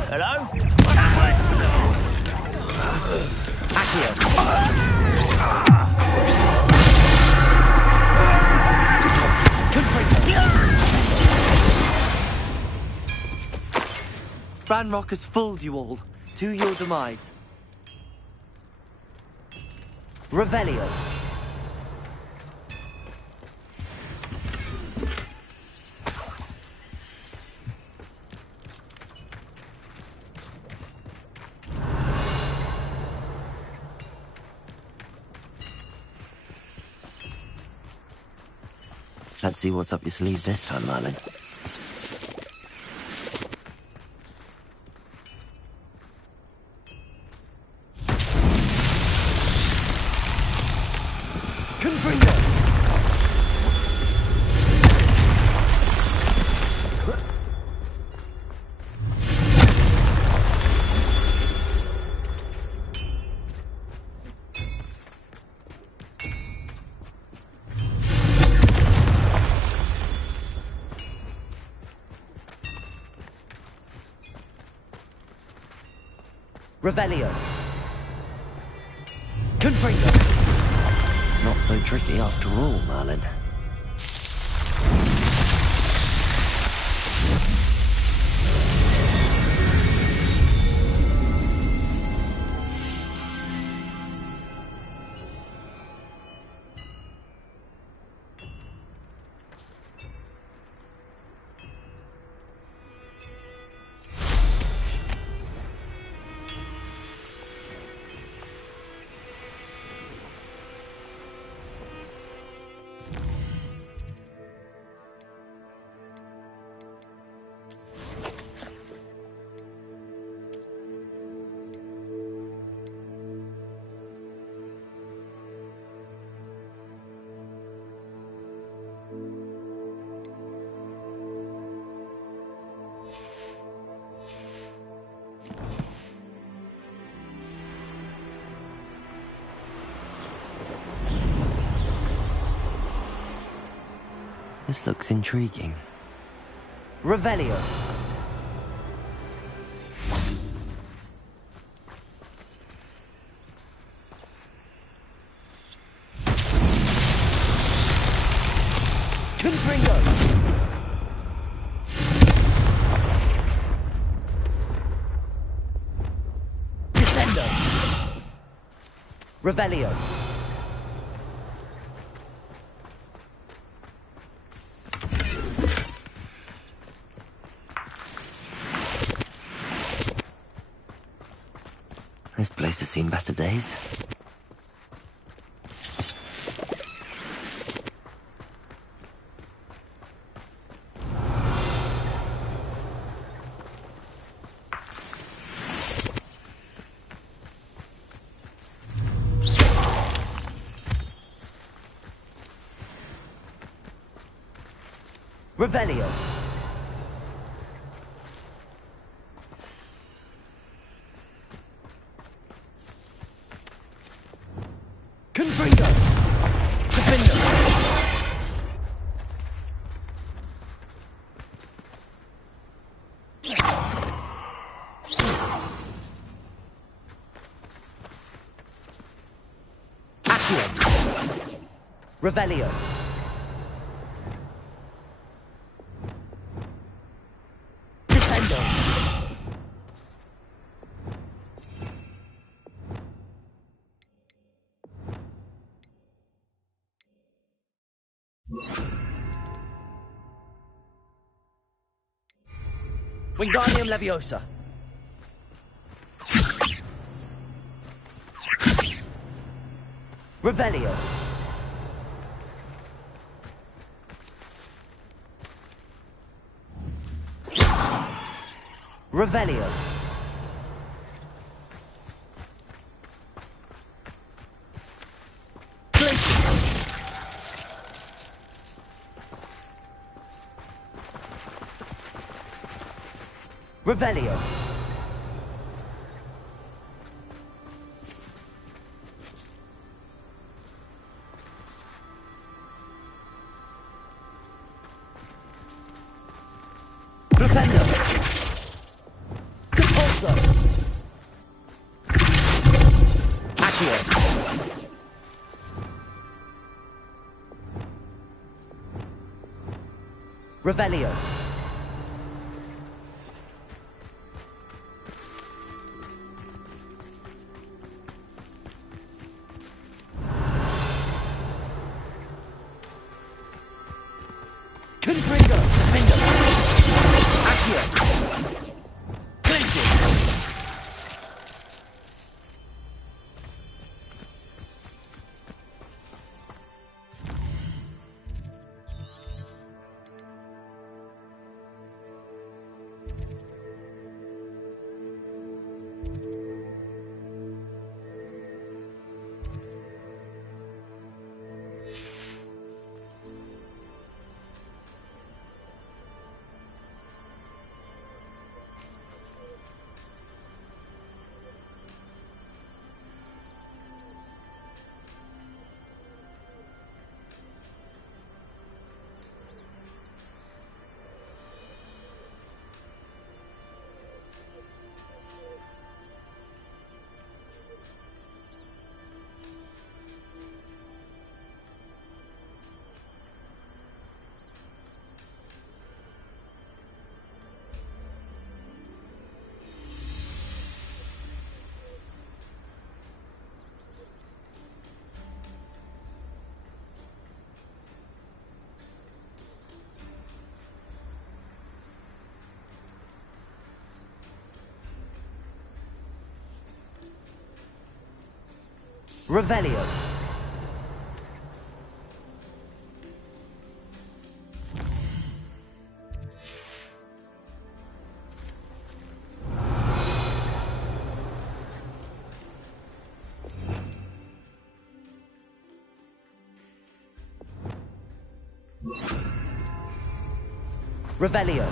Hello? Accio. Ranrock has fooled you all, to your demise. Revelio. Let's see what's up your sleeve this time, Merlin. Revelio. Confringo. Not so tricky after all, Merlin. This looks intriguing. Revelio. Confringo. Descendo. Revelio. This place has seen better days. Revelio. Confringo. Defender. Accio. Revelio. Descendo. Wingardium Leviosa. Revelio. Revelio. Revelio. Flipendo. Compulso. Accio. Revelio. Confringo! Defendo! Accio! Cleanse! Revelio. Revelio.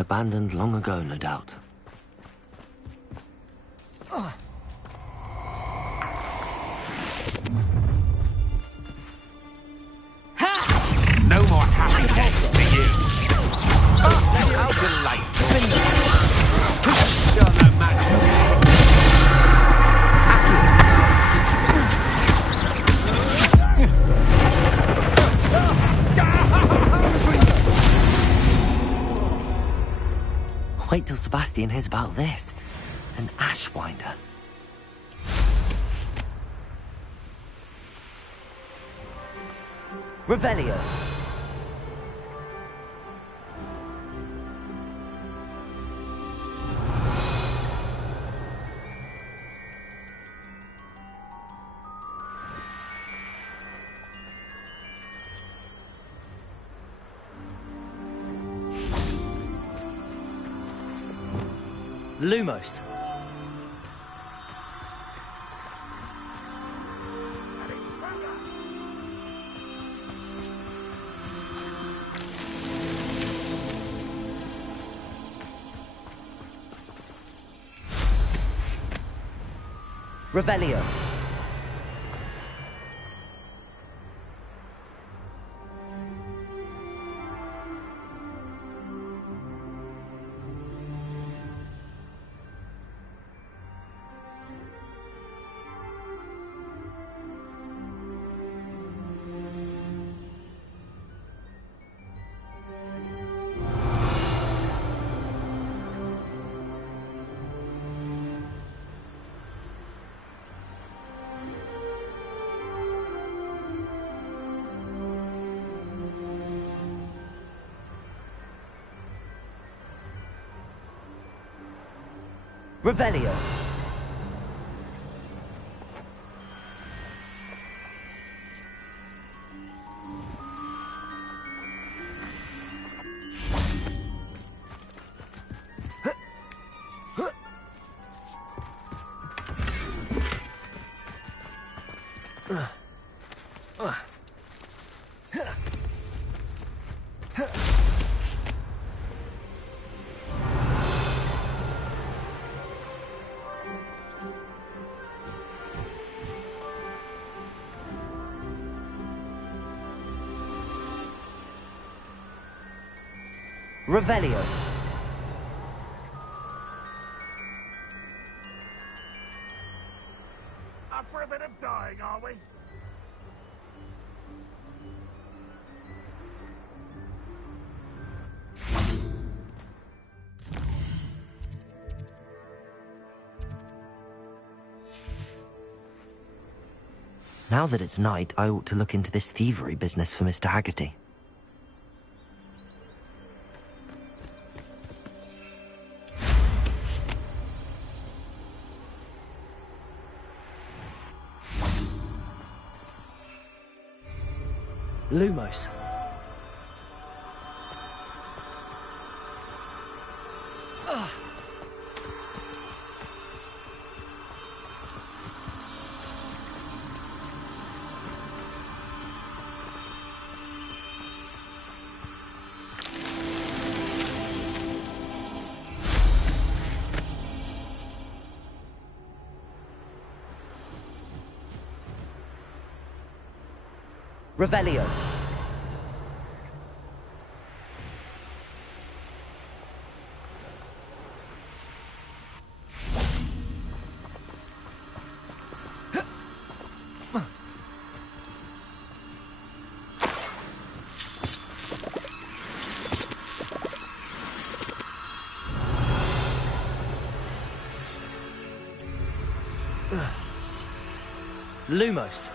Abandoned long ago, no doubt. No more happy days for you. How delightful. You're no match for me. Wait till Sebastian hears about this. An ashwinder. Revelio. Lumos. Revelio. Revelio. Revelio. Up for a bit of dying, are we? Now that it's night, I ought to look into this thievery business for Mr. Haggerty. Lumos. Revelio. Lumos.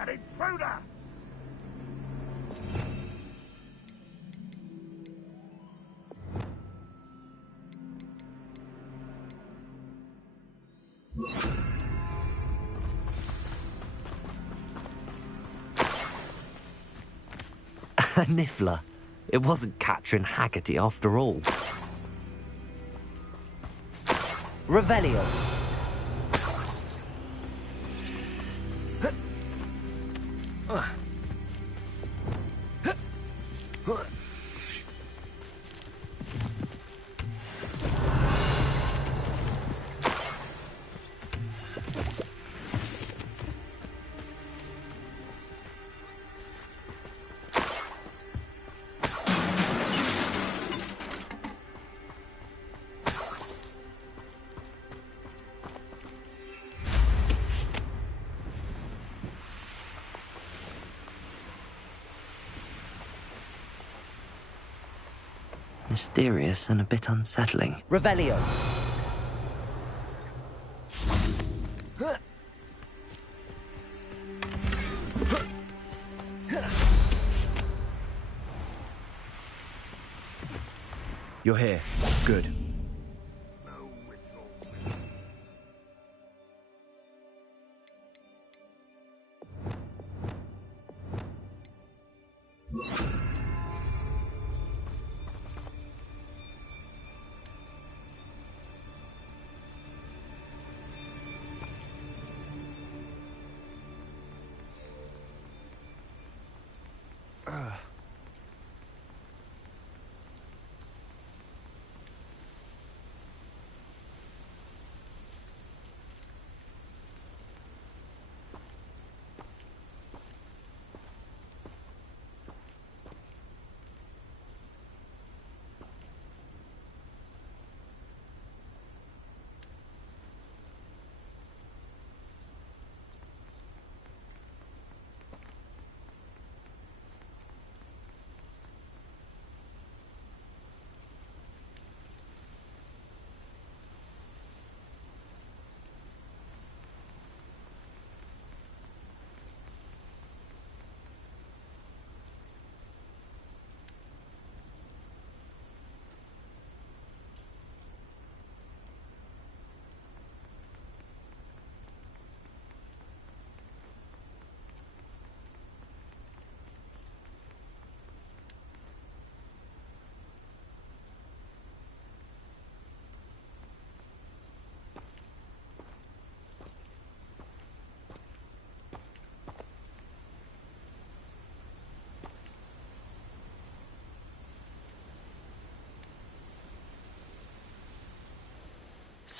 That intruder! A niffler. It wasn't Catherine Haggerty after all. Revelio. Mysterious and a bit unsettling. Revelio. You're here. Good.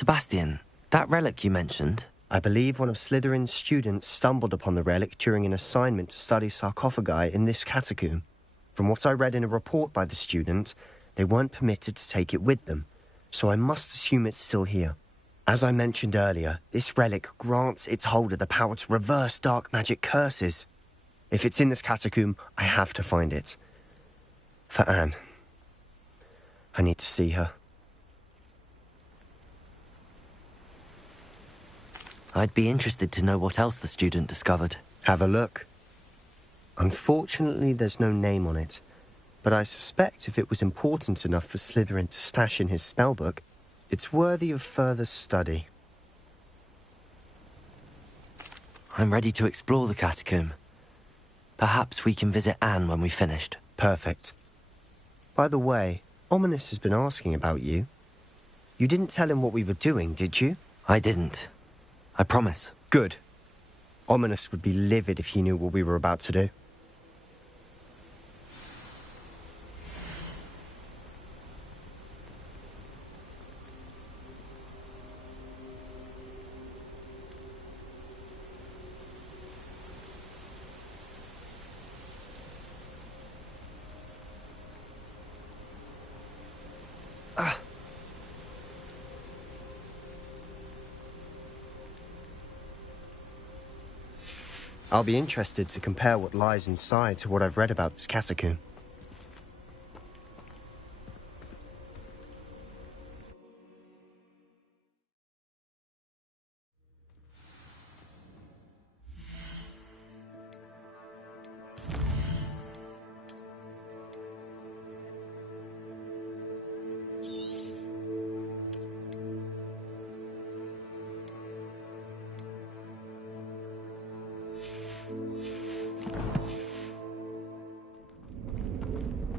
Sebastian, that relic you mentioned... I believe one of Slytherin's students stumbled upon the relic during an assignment to study sarcophagi in this catacomb. From what I read in a report by the student, they weren't permitted to take it with them, so I must assume it's still here. As I mentioned earlier, this relic grants its holder the power to reverse dark magic curses. If it's in this catacomb, I have to find it. For Anne. I need to see her. I'd be interested to know what else the student discovered. Have a look. Unfortunately, there's no name on it, but I suspect if it was important enough for Slytherin to stash in his spellbook, it's worthy of further study. I'm ready to explore the catacomb. Perhaps we can visit Anne when we've finished. Perfect. By the way, Ominous has been asking about you. You didn't tell him what we were doing, did you? I didn't. I promise. Good. Ominous would be livid if he knew what we were about to do. I'll be interested to compare what lies inside to what I've read about this catacomb.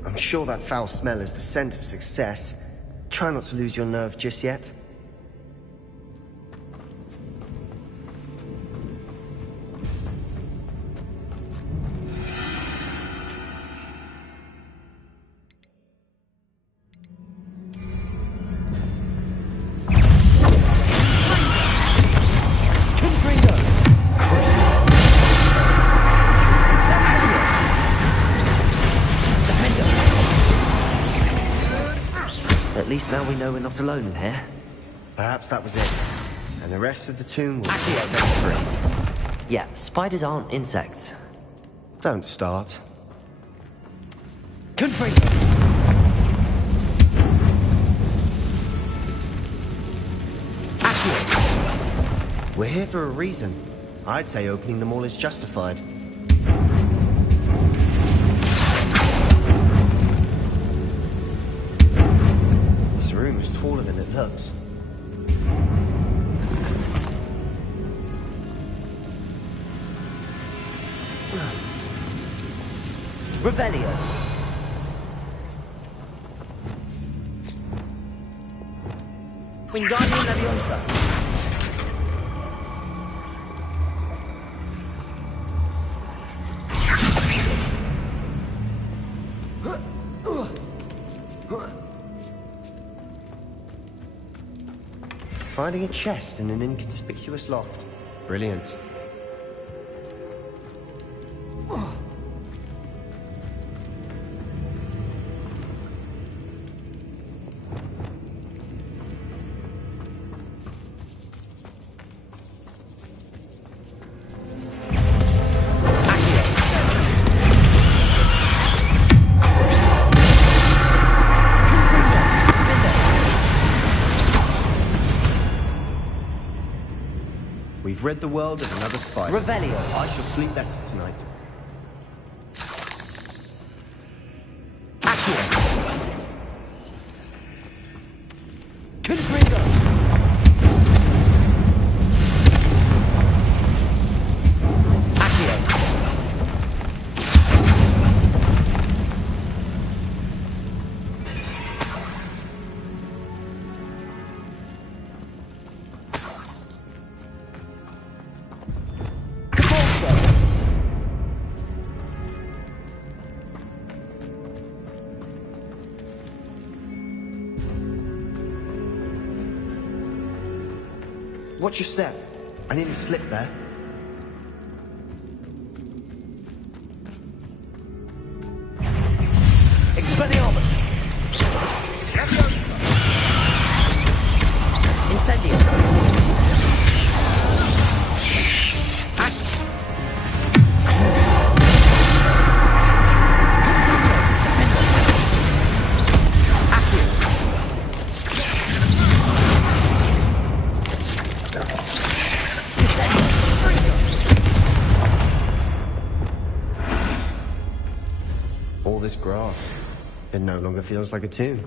I'm sure that foul smell is the scent of success. Try not to lose your nerve just yet. At least now we know we're not alone in here. Perhaps that was it. And the rest of the tomb will be insect-free. Yeah, spiders aren't insects. Don't start. Confree! Accio! We're here for a reason. I'd say opening them all is justified. This room is taller than it looks. Revelio. Wingardium Leviosa. Finding a chest in an inconspicuous loft. Brilliant. We've rid the world of another spider. Revelio. I shall sleep better tonight. Watch your step. I nearly slipped there. Expelliarmus! Incendio! All this grass, it no longer feels like a tomb.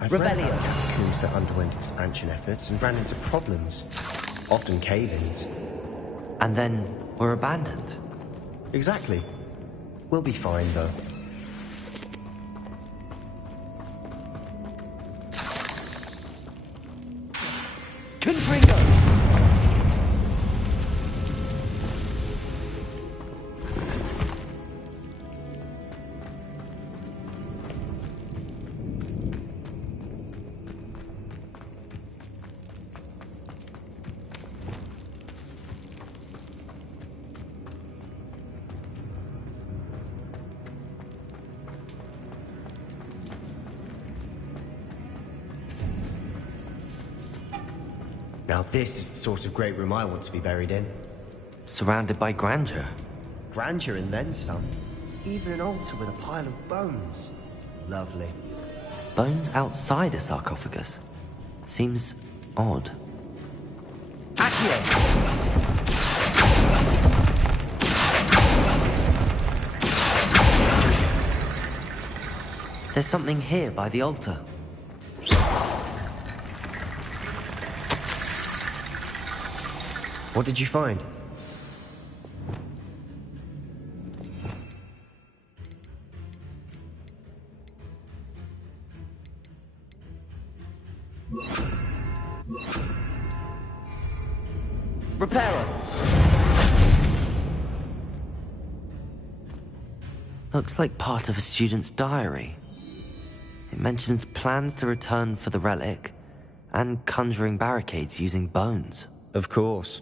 I've read about catacombs that underwent expansion efforts and ran into problems, often cave-ins. And then were abandoned. Exactly. We'll be fine, though. Confringo! Now this is the sort of great room I want to be buried in. Surrounded by grandeur. Grandeur and then some. Even an altar with a pile of bones. Lovely. Bones outside a sarcophagus. Seems odd. There's something here by the altar. What did you find? Reparo! Looks like part of a student's diary. It mentions plans to return for the relic and conjuring barricades using bones. Of course.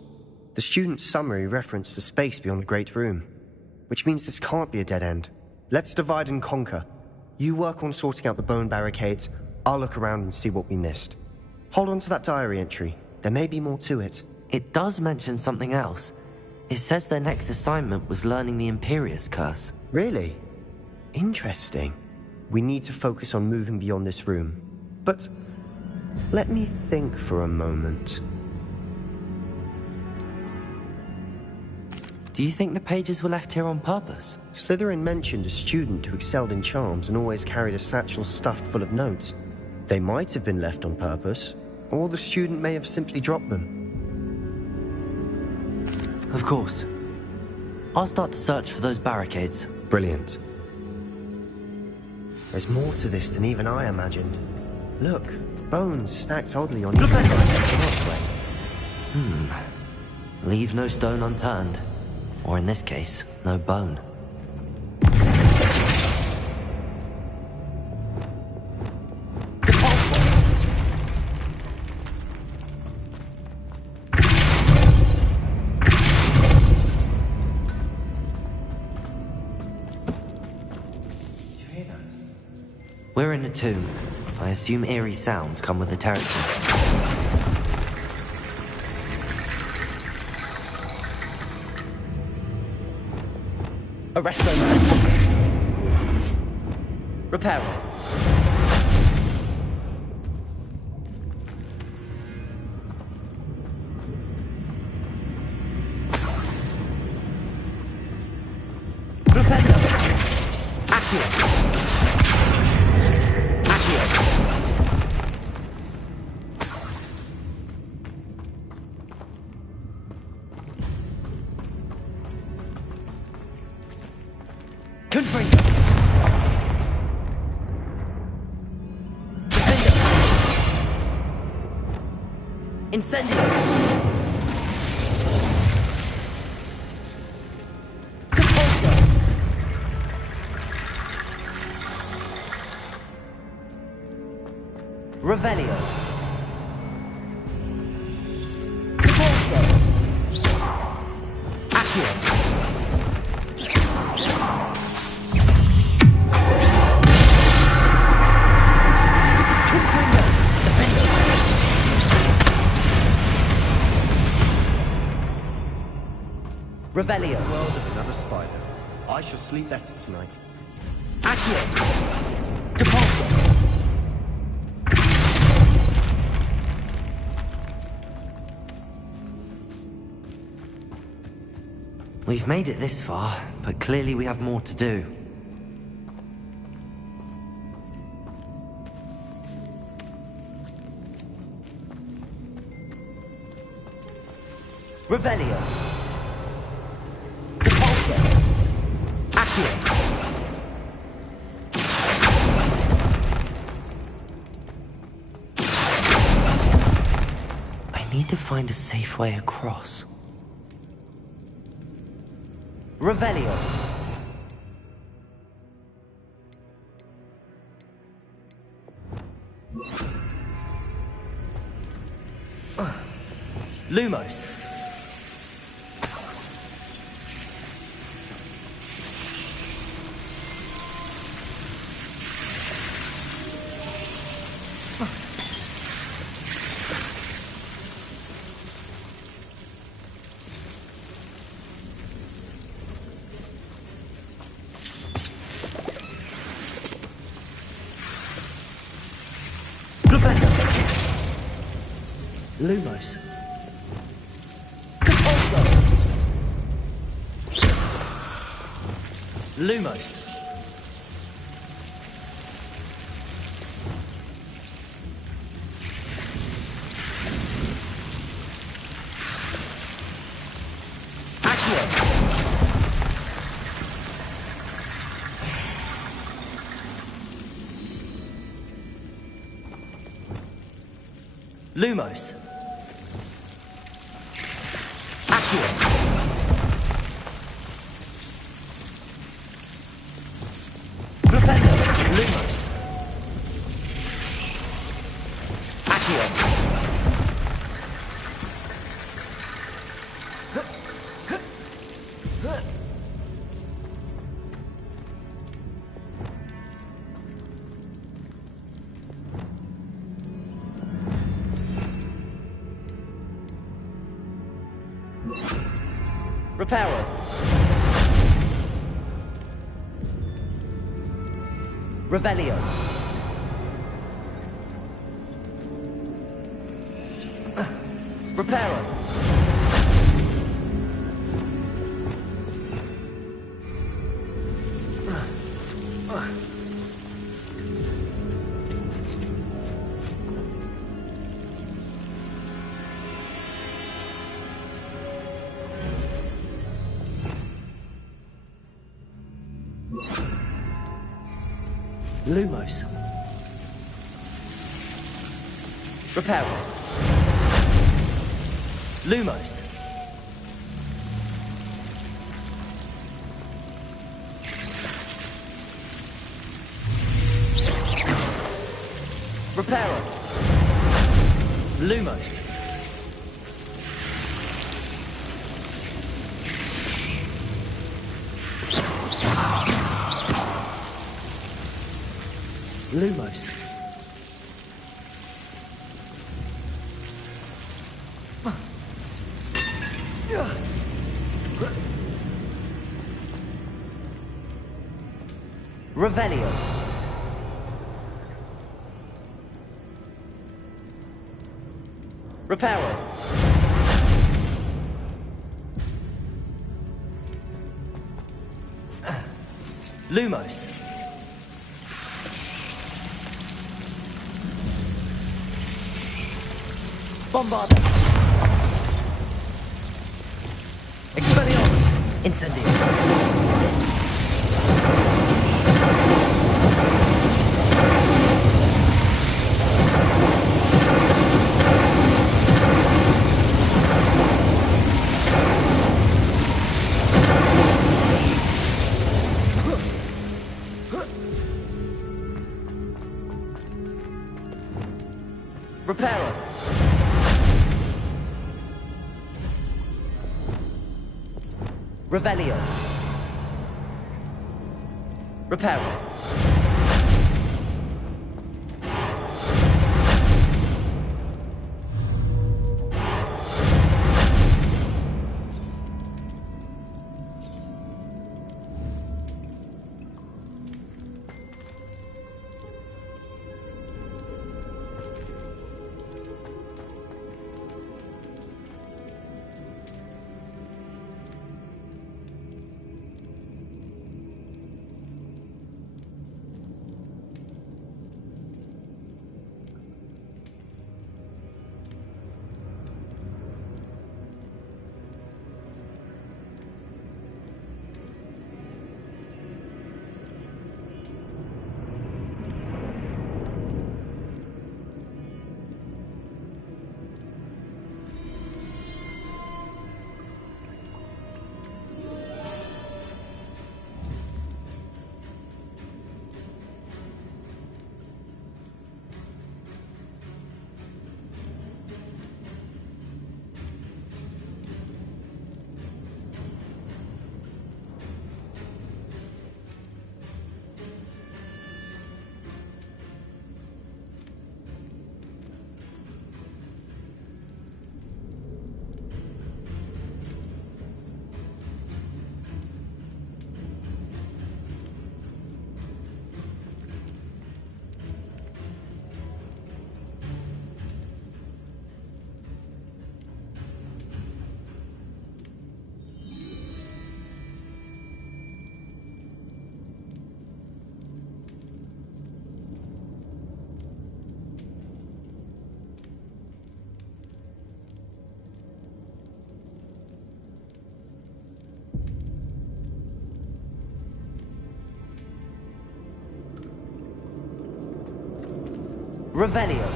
The student's summary referenced the space beyond the Great Room, which means this can't be a dead end. Let's divide and conquer. You work on sorting out the bone barricades, I'll look around and see what we missed. Hold on to that diary entry. There may be more to it. It does mention something else. It says their next assignment was learning the Imperius Curse. Really? Interesting. We need to focus on moving beyond this room. But let me think for a moment. Do you think the pages were left here on purpose? Slytherin mentioned a student who excelled in charms and always carried a satchel stuffed full of notes. They might have been left on purpose, or the student may have simply dropped them. Of course. I'll start to search for those barricades. Brilliant. There's more to this than even I imagined. Look, bones stacked oddly on each side of the archway. Leave no stone unturned. Or in this case, no bone. We're in a tomb. I assume eerie sounds come with the territory. Arresto man. Reparo. Flipendo. Accio. Accio. Confringo. Incendio! Compulso! Revelio! Revelio. The world of another spider. I shall sleep better tonight. Accio. Depulso. We've made it this far, but clearly we have more to do. Revelio. Depulso. Accio. I need to find a safe way across. Revelio. Lumos. Lumos. Depulso. Lumos. Accio. Lumos. Accio. Flipendo. Lumos. Accio. Reparo. Revelio. Reparo. Lumos. Reparo. Lumos. Reparo. Lumos. Lumos. Revelio. Reparo. Lumos. Bombarda. Expelliarmus. Incendio. Reparo. Revelio. Reparo. Revelio.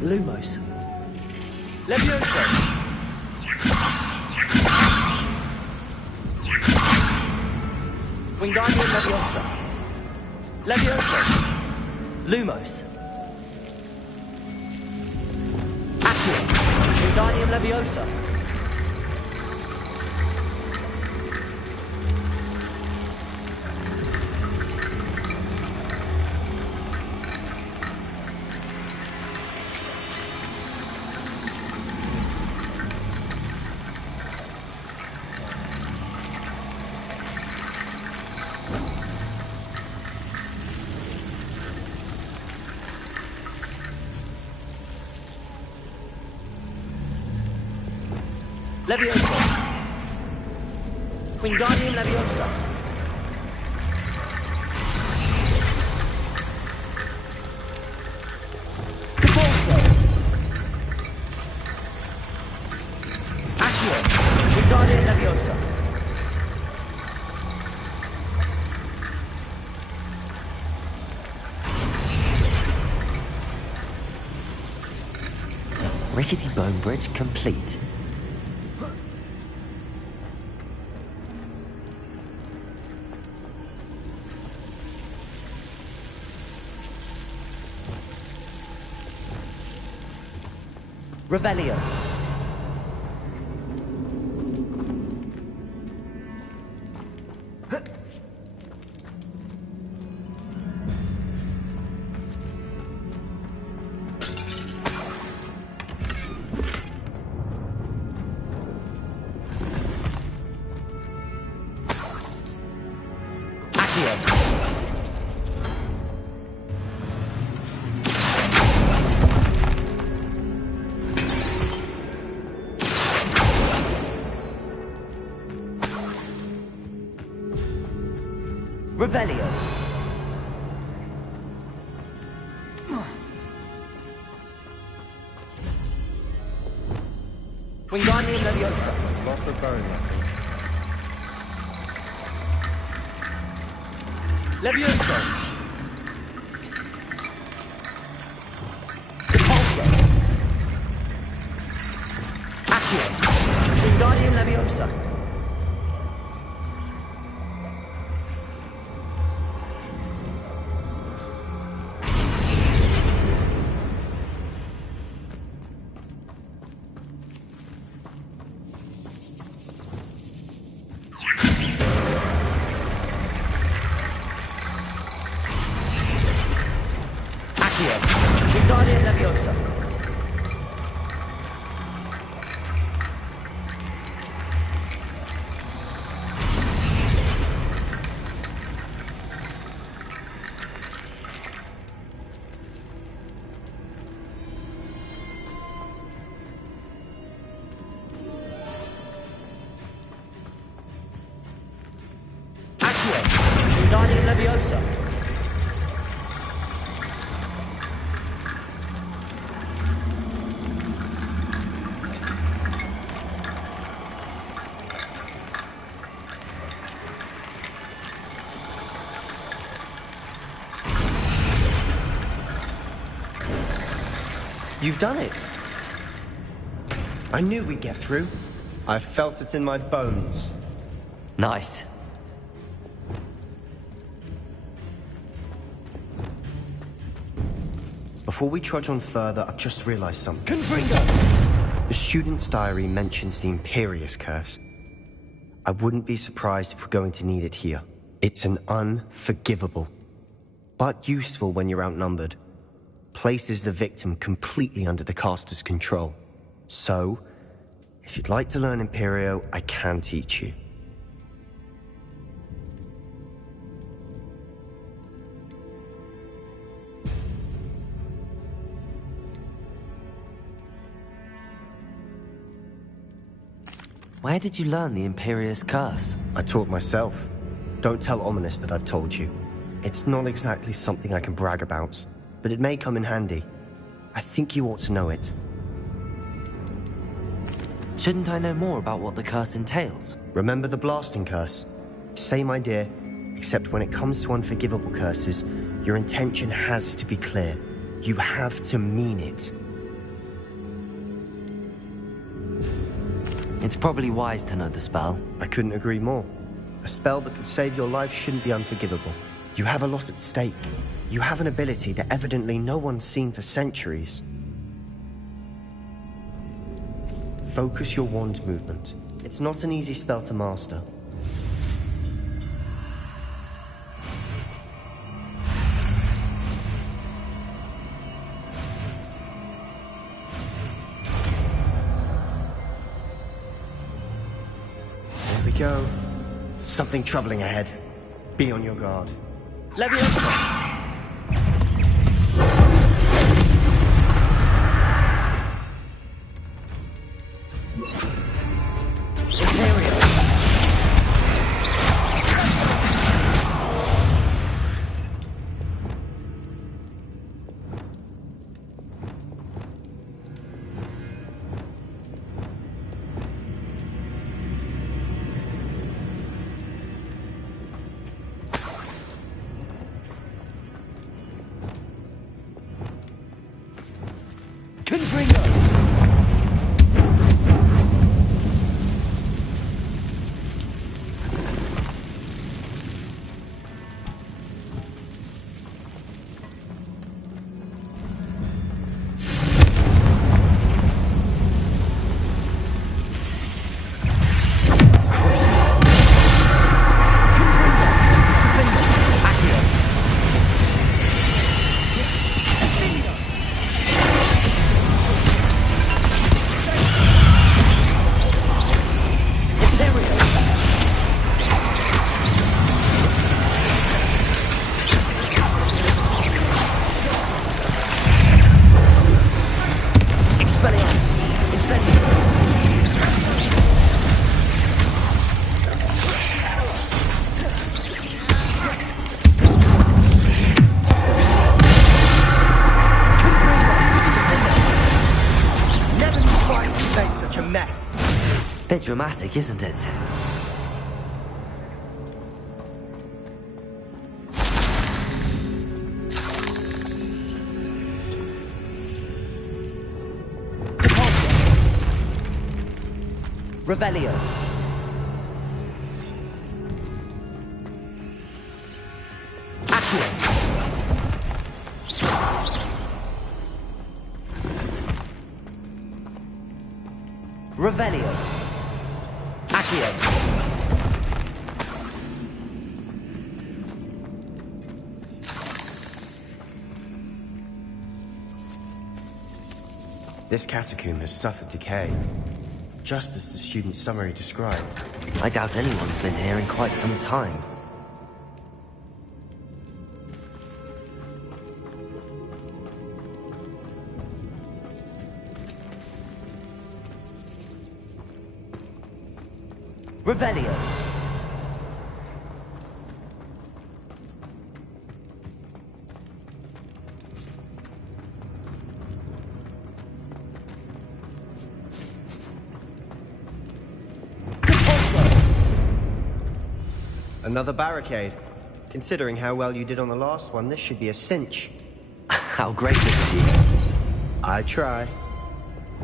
Lumos. Levioso. Wingardium Leviosa. Levioso. Lumos. Accio. Wingardium Leviosa. Leviosa. Wingardium Leviosa. Capulso. Accio. Wingardium Leviosa. Rickety bone bridge complete. Revelio. Revelio. Wingardium Leviosa. Lots of bone, I think. Levioso. Capulso. Accio. Wingardium Leviosa. Wingardium Leviosa. Accio. Wingardium Leviosa. You've done it. I knew we'd get through. I felt it in my bones. Nice. Before we trudge on further, I've just realized something. Confringo! The student's diary mentions the Imperious Curse. I wouldn't be surprised if we're going to need it here. It's an unforgivable, but useful when you're outnumbered. Places the victim completely under the caster's control. So, if you'd like to learn Imperio, I can teach you. Where did you learn the Imperious Curse? I taught myself. Don't tell Ominous that I've told you. It's not exactly something I can brag about, but it may come in handy. I think you ought to know it. Shouldn't I know more about what the curse entails? Remember the blasting curse? Same idea, except when it comes to unforgivable curses, your intention has to be clear. You have to mean it. It's probably wise to know the spell. I couldn't agree more. A spell that could save your life shouldn't be unforgivable. You have a lot at stake. You have an ability that evidently no one's seen for centuries. Focus your wand movement. It's not an easy spell to master. There we go. Something troubling ahead. Be on your guard. Leviosa! Bit dramatic, isn't it? Revelio. Accio. Revelio. Accio. This catacomb has suffered decay, just as the student's summary described. I doubt anyone's been here in quite some time. Revelio. Another barricade. Considering how well you did on the last one, this should be a cinch. How great is it, you? I try.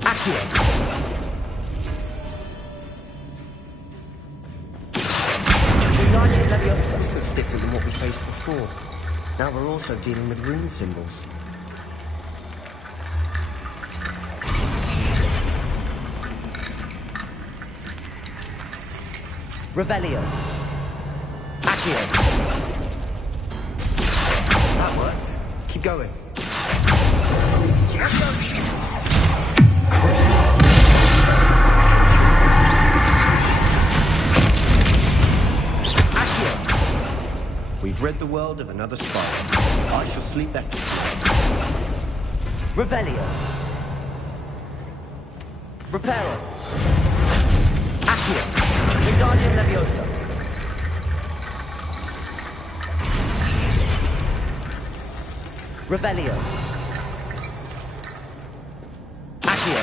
Accio. This looks different than what we faced before. Now we're also dealing with rune symbols. Revelio. Accio. That worked. Keep going. We've rid the world of another spy. I shall sleep better tonight. Revelio. Reparo. Accio. Wingardium Leviosa. Revelio. Accio.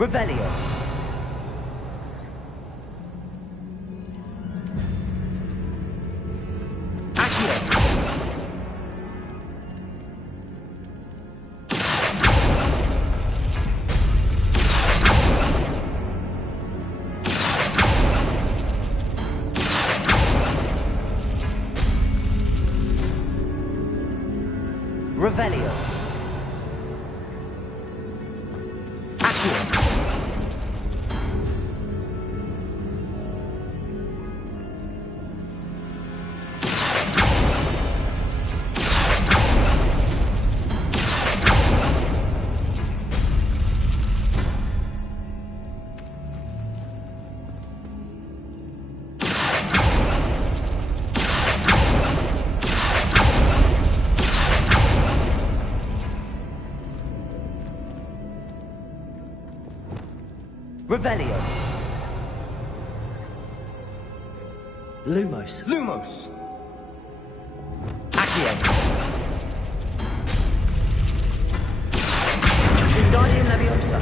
Revelio. Revelio. Accio. Revelio. Lumos. Lumos. Accio. Wingardium Leviosa.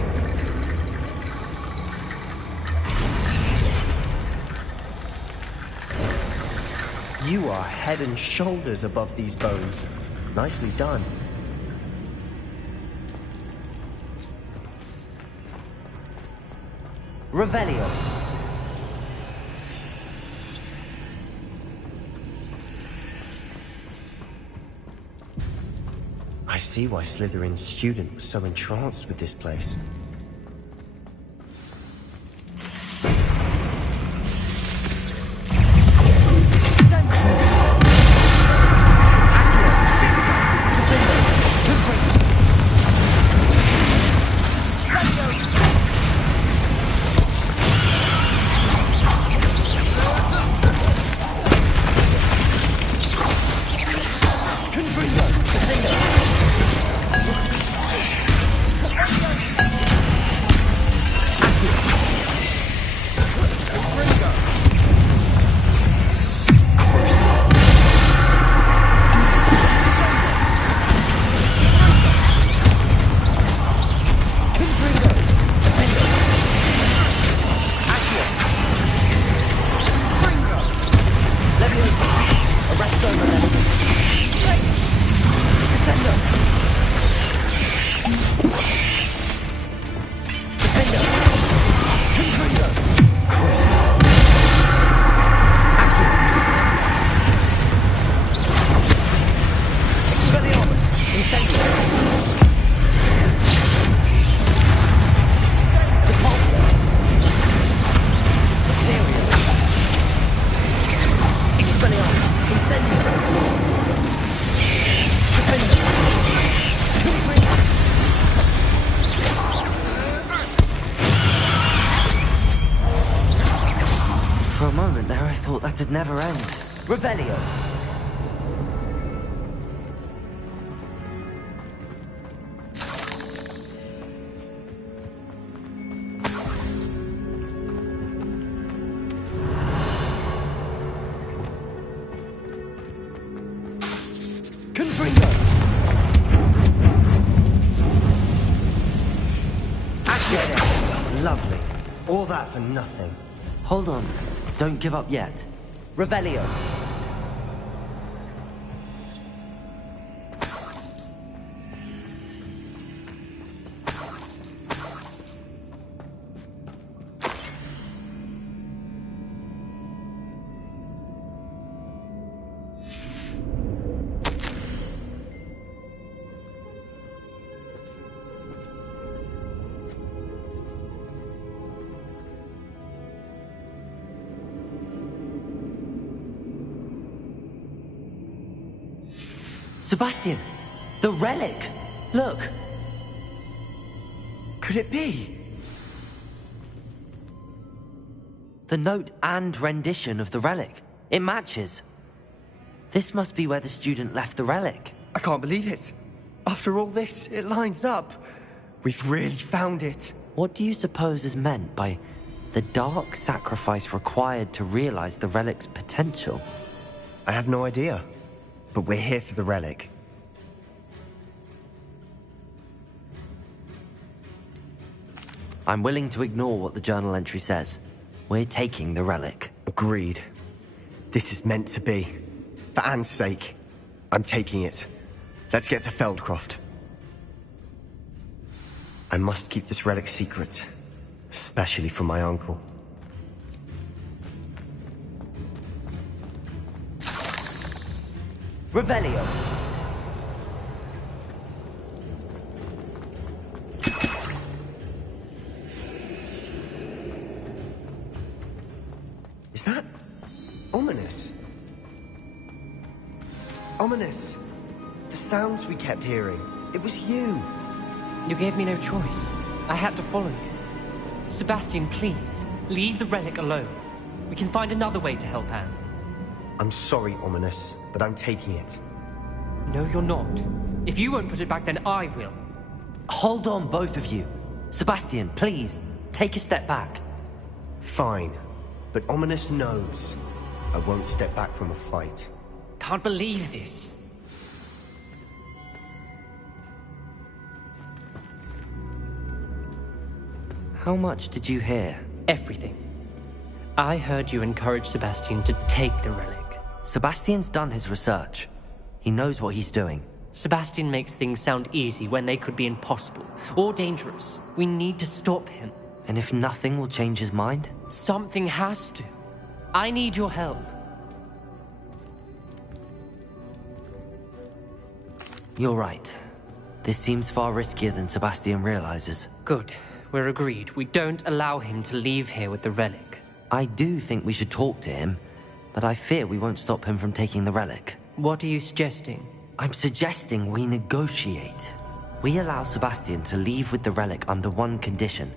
You are head and shoulders above these bones. Nicely done. Revelio. I see why Slytherin's student was so entranced with this place. For a moment there, I thought that'd never end. Revelio. Confringo. Dead end. Lovely. All that for nothing. Hold on. Don't give up yet. Revelio. Sebastian! The relic! Look! Could it be? The note and rendition of the relic. It matches. This must be where the student left the relic. I can't believe it. After all this, it lines up. We've really found it. What do you suppose is meant by the dark sacrifice required to realize the relic's potential? I have no idea. But we're here for the relic. I'm willing to ignore what the journal entry says. We're taking the relic. Agreed. This is meant to be. For Anne's sake, I'm taking it. Let's get to Feldcroft. I must keep this relic secret, especially from my uncle. Revelio! Is that ominous? Ominous! The sounds we kept hearing. It was you. You gave me no choice. I had to follow you. Sebastian, please, leave the relic alone. We can find another way to help Anne. I'm sorry, Ominous, but I'm taking it. No, you're not. If you won't put it back, then I will. Hold on, both of you. Sebastian, please, take a step back. Fine, but Ominous knows I won't step back from a fight. Can't believe this. How much did you hear? Everything. I heard you encourage Sebastian to take the relic. Sebastian's done his research. He knows what he's doing. Sebastian makes things sound easy when they could be impossible or dangerous. We need to stop him. And if nothing will change his mind? Something has to. I need your help. You're right. This seems far riskier than Sebastian realizes. Good. We're agreed. We don't allow him to leave here with the relic. I do think we should talk to him, but I fear we won't stop him from taking the relic. What are you suggesting? I'm suggesting we negotiate. We allow Sebastian to leave with the relic under one condition.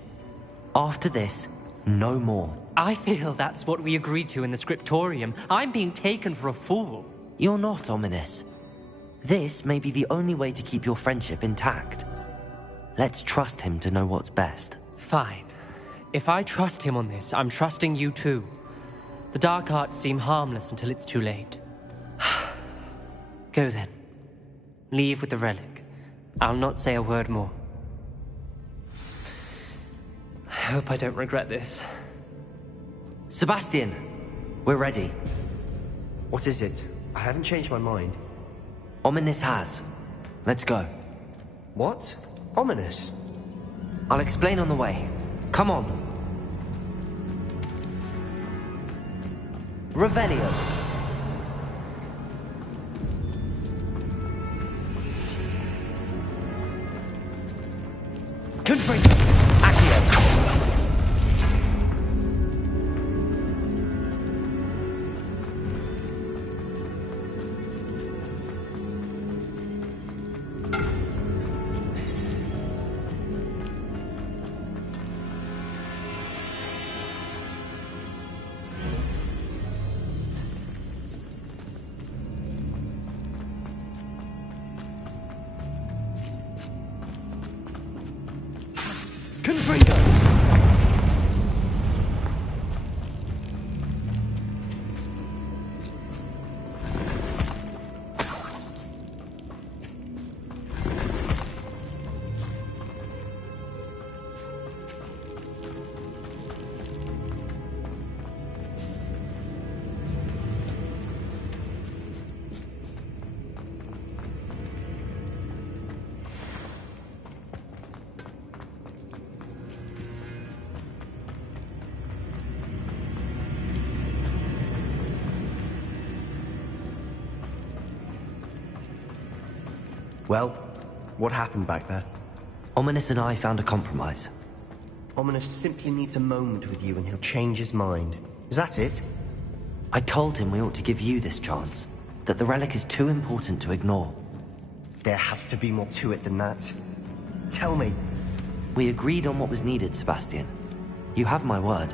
After this, no more. I feel that's what we agreed to in the scriptorium. I'm being taken for a fool. You're not, Ominous. This may be the only way to keep your friendship intact. Let's trust him to know what's best. Fine. If I trust him on this, I'm trusting you too. The dark arts seem harmless until it's too late. Go then. Leave with the relic. I'll not say a word more. I hope I don't regret this. Sebastian, we're ready. What is it? I haven't changed my mind. Ominous has. Let's go. What? Ominous? I'll explain on the way. Come on. Revelio. Confringo. Accio. Well, what happened back there? Ominous and I found a compromise. Ominous simply needs a moment with you and he'll change his mind. Is that it? I told him we ought to give you this chance. That the relic is too important to ignore. There has to be more to it than that. Tell me. We agreed on what was needed, Sebastian. You have my word.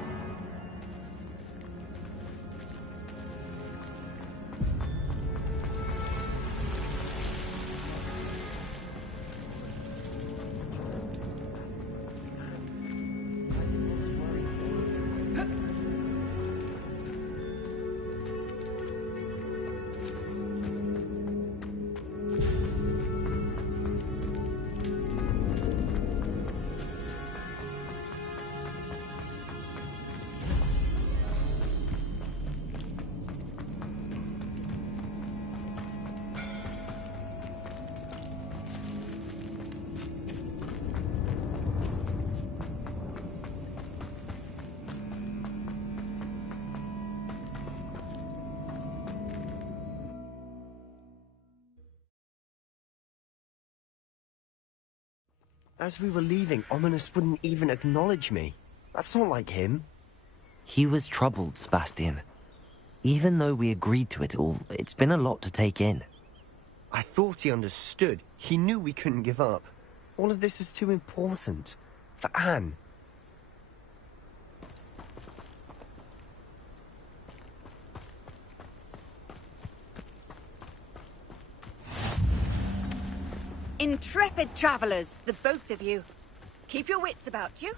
As we were leaving, Ominous wouldn't even acknowledge me. That's not like him. He was troubled, Sebastian. Even though we agreed to it all, it's been a lot to take in. I thought he understood. He knew we couldn't give up. All of this is too important. For Anne. Intrepid travellers, the both of you. Keep your wits about you.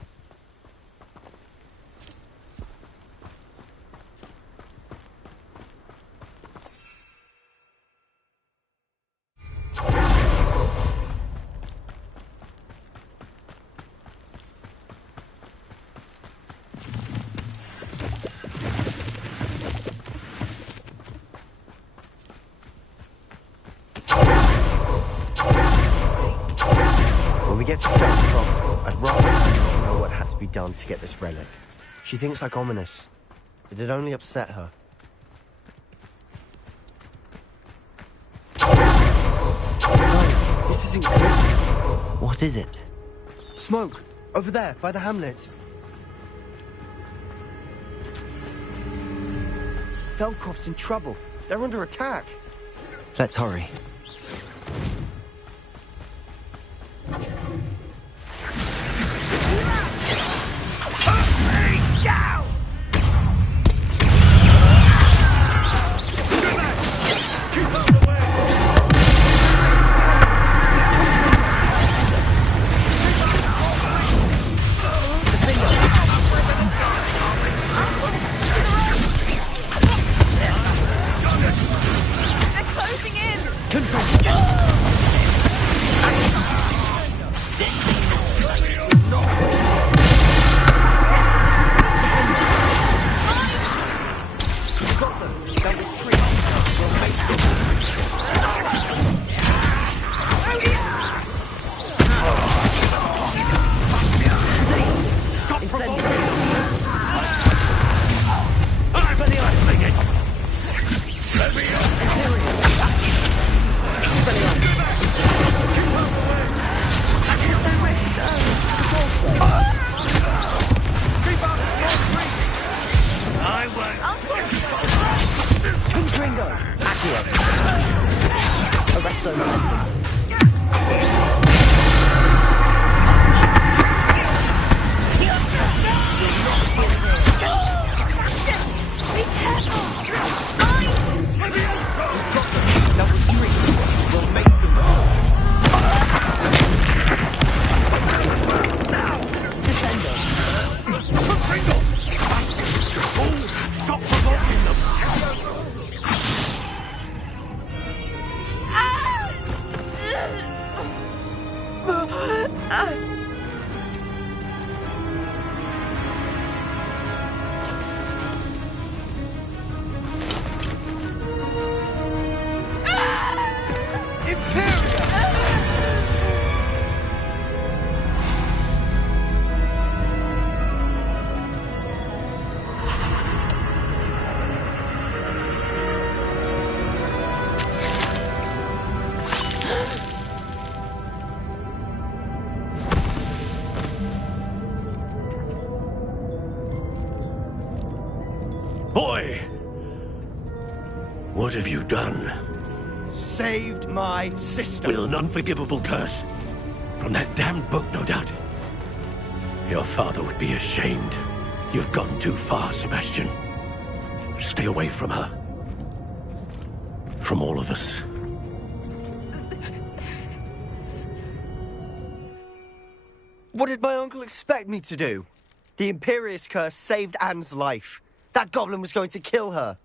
Get to Feldcroft, I'd rather not know what had to be done to get this relic. She thinks like Ominous. It'd only upset her. No, this isn't good. What is it? Smoke! Over there, by the hamlet. Feldcroft's in trouble. They're under attack. Let's hurry. What have you done? Saved my sister. With an unforgivable curse. From that damned book, no doubt. Your father would be ashamed. You've gone too far, Sebastian. Stay away from her. From all of us. What did my uncle expect me to do? The Imperious curse saved Anne's life. That goblin was going to kill her.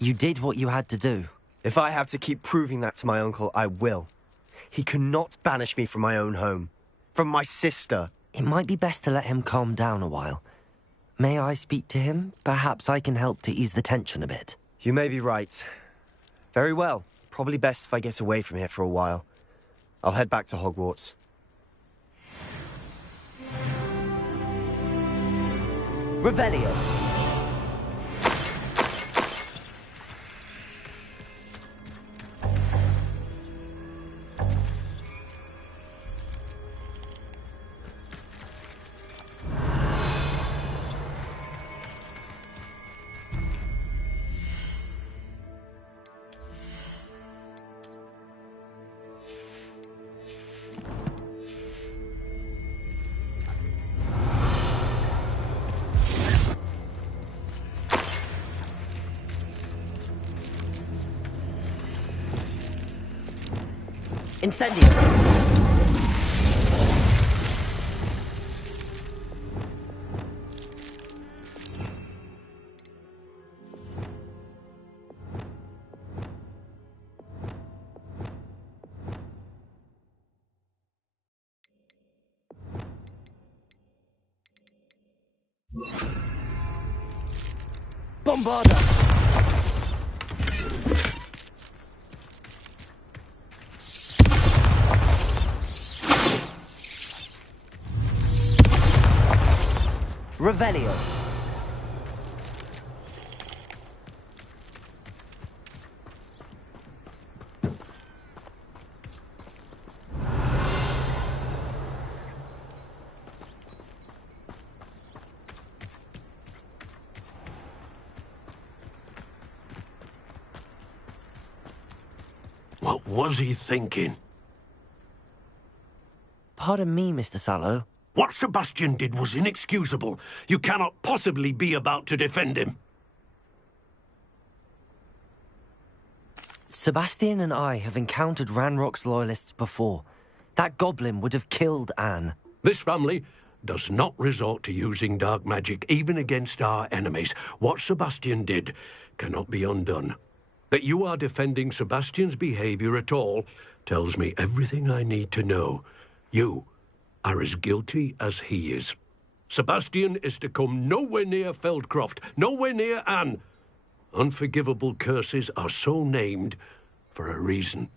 You did what you had to do. If I have to keep proving that to my uncle, I will. He cannot banish me from my own home. From my sister. It might be best to let him calm down a while. May I speak to him? Perhaps I can help to ease the tension a bit. You may be right. Very well. Probably best if I get away from here for a while. I'll head back to Hogwarts. Revelio. Incendio! Bombarda! Revelio. What was he thinking? Pardon me, Mr. Sallow. What Sebastian did was inexcusable. You cannot possibly be about to defend him. Sebastian and I have encountered Ranrock's loyalists before. That goblin would have killed Anne. This family does not resort to using dark magic, even against our enemies. What Sebastian did cannot be undone. That you are defending Sebastian's behavior at all tells me everything I need to know. You are as guilty as he is. Sebastian is to come nowhere near Feldcroft, nowhere near Anne. Unforgivable curses are so named for a reason.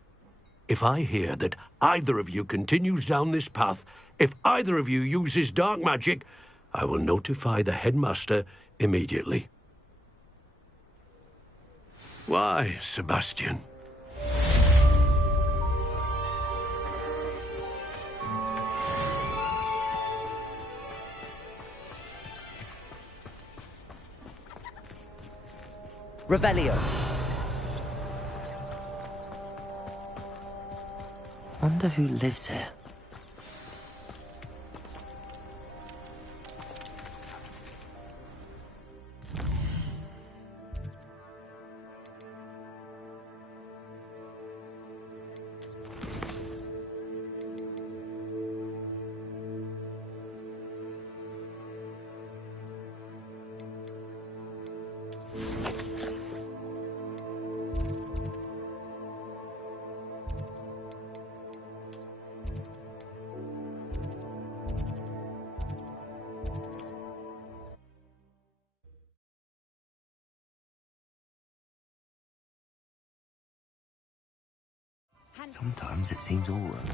If I hear that either of you continues down this path, if either of you uses dark magic, I will notify the headmaster immediately. Why, Sebastian? Revelio. Wonder who lives here. Sometimes it seems all wrong.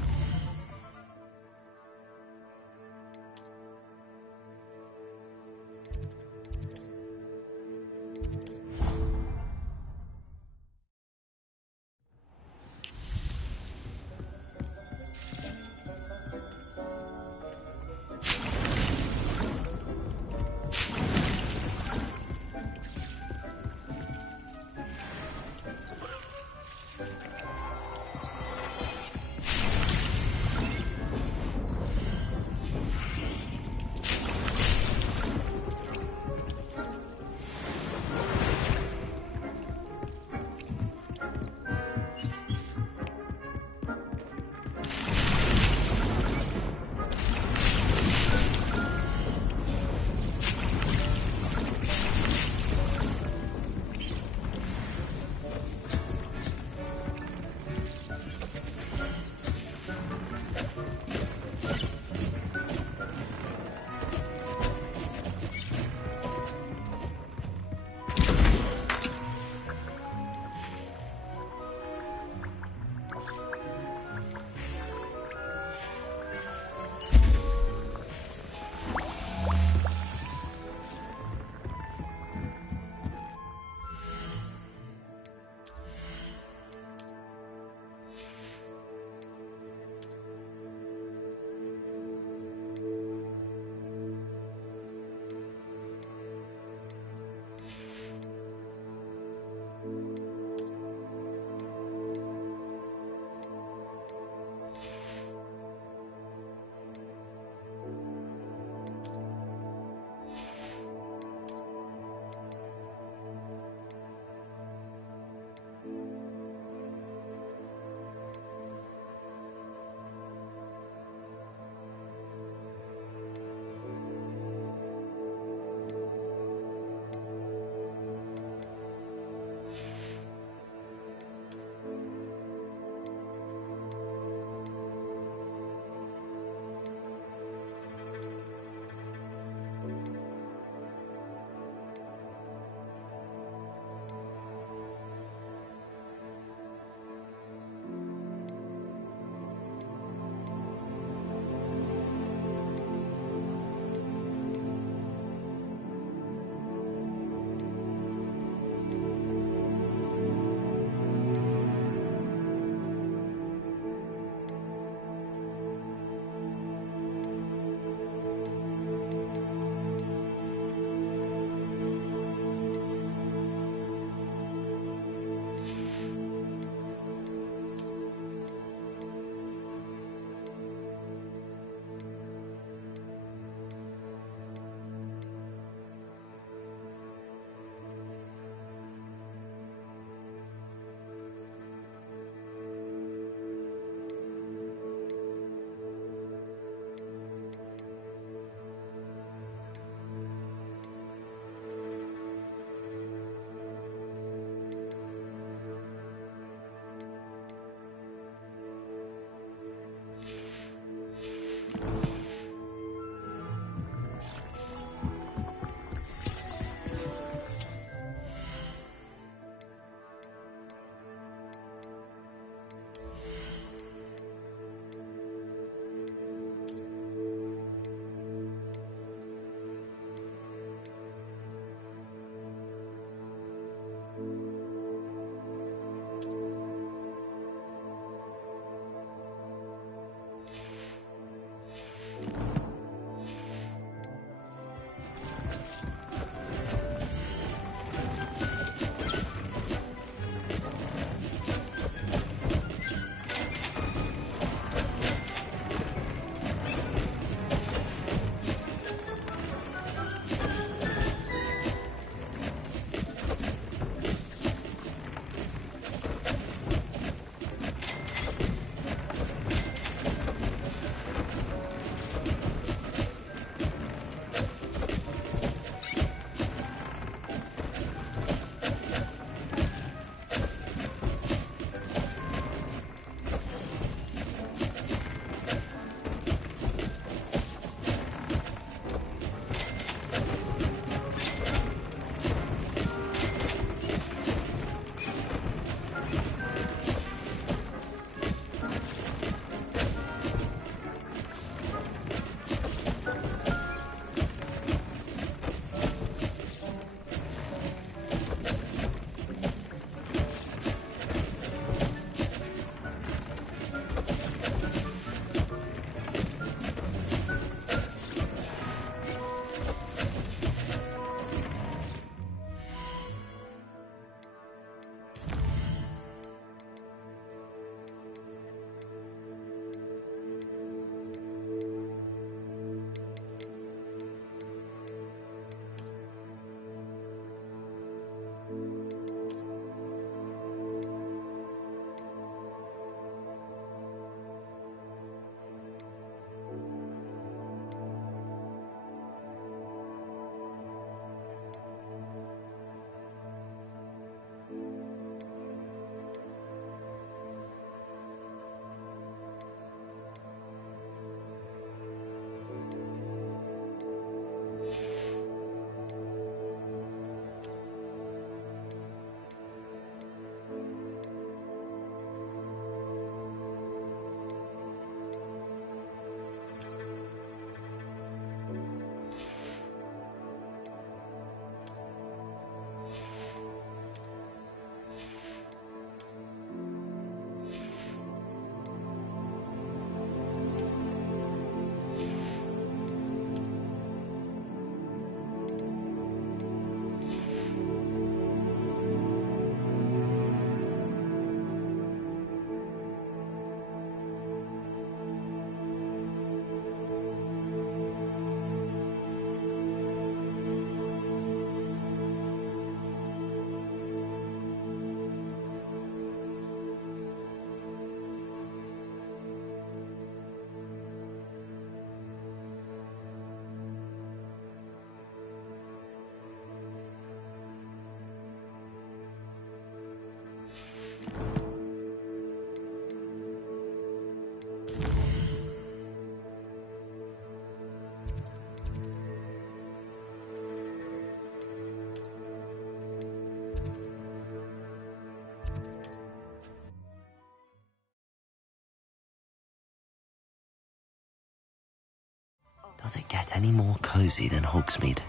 Does it get any more cozy than Hogsmeade?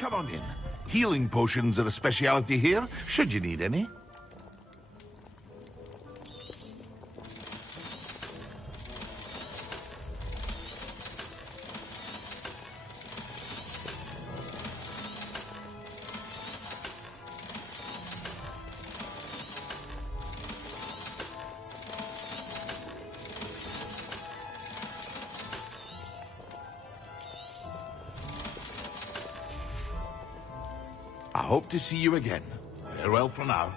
Come on in. Healing potions are a speciality here, should you need any. I hope to see you again. Farewell for now.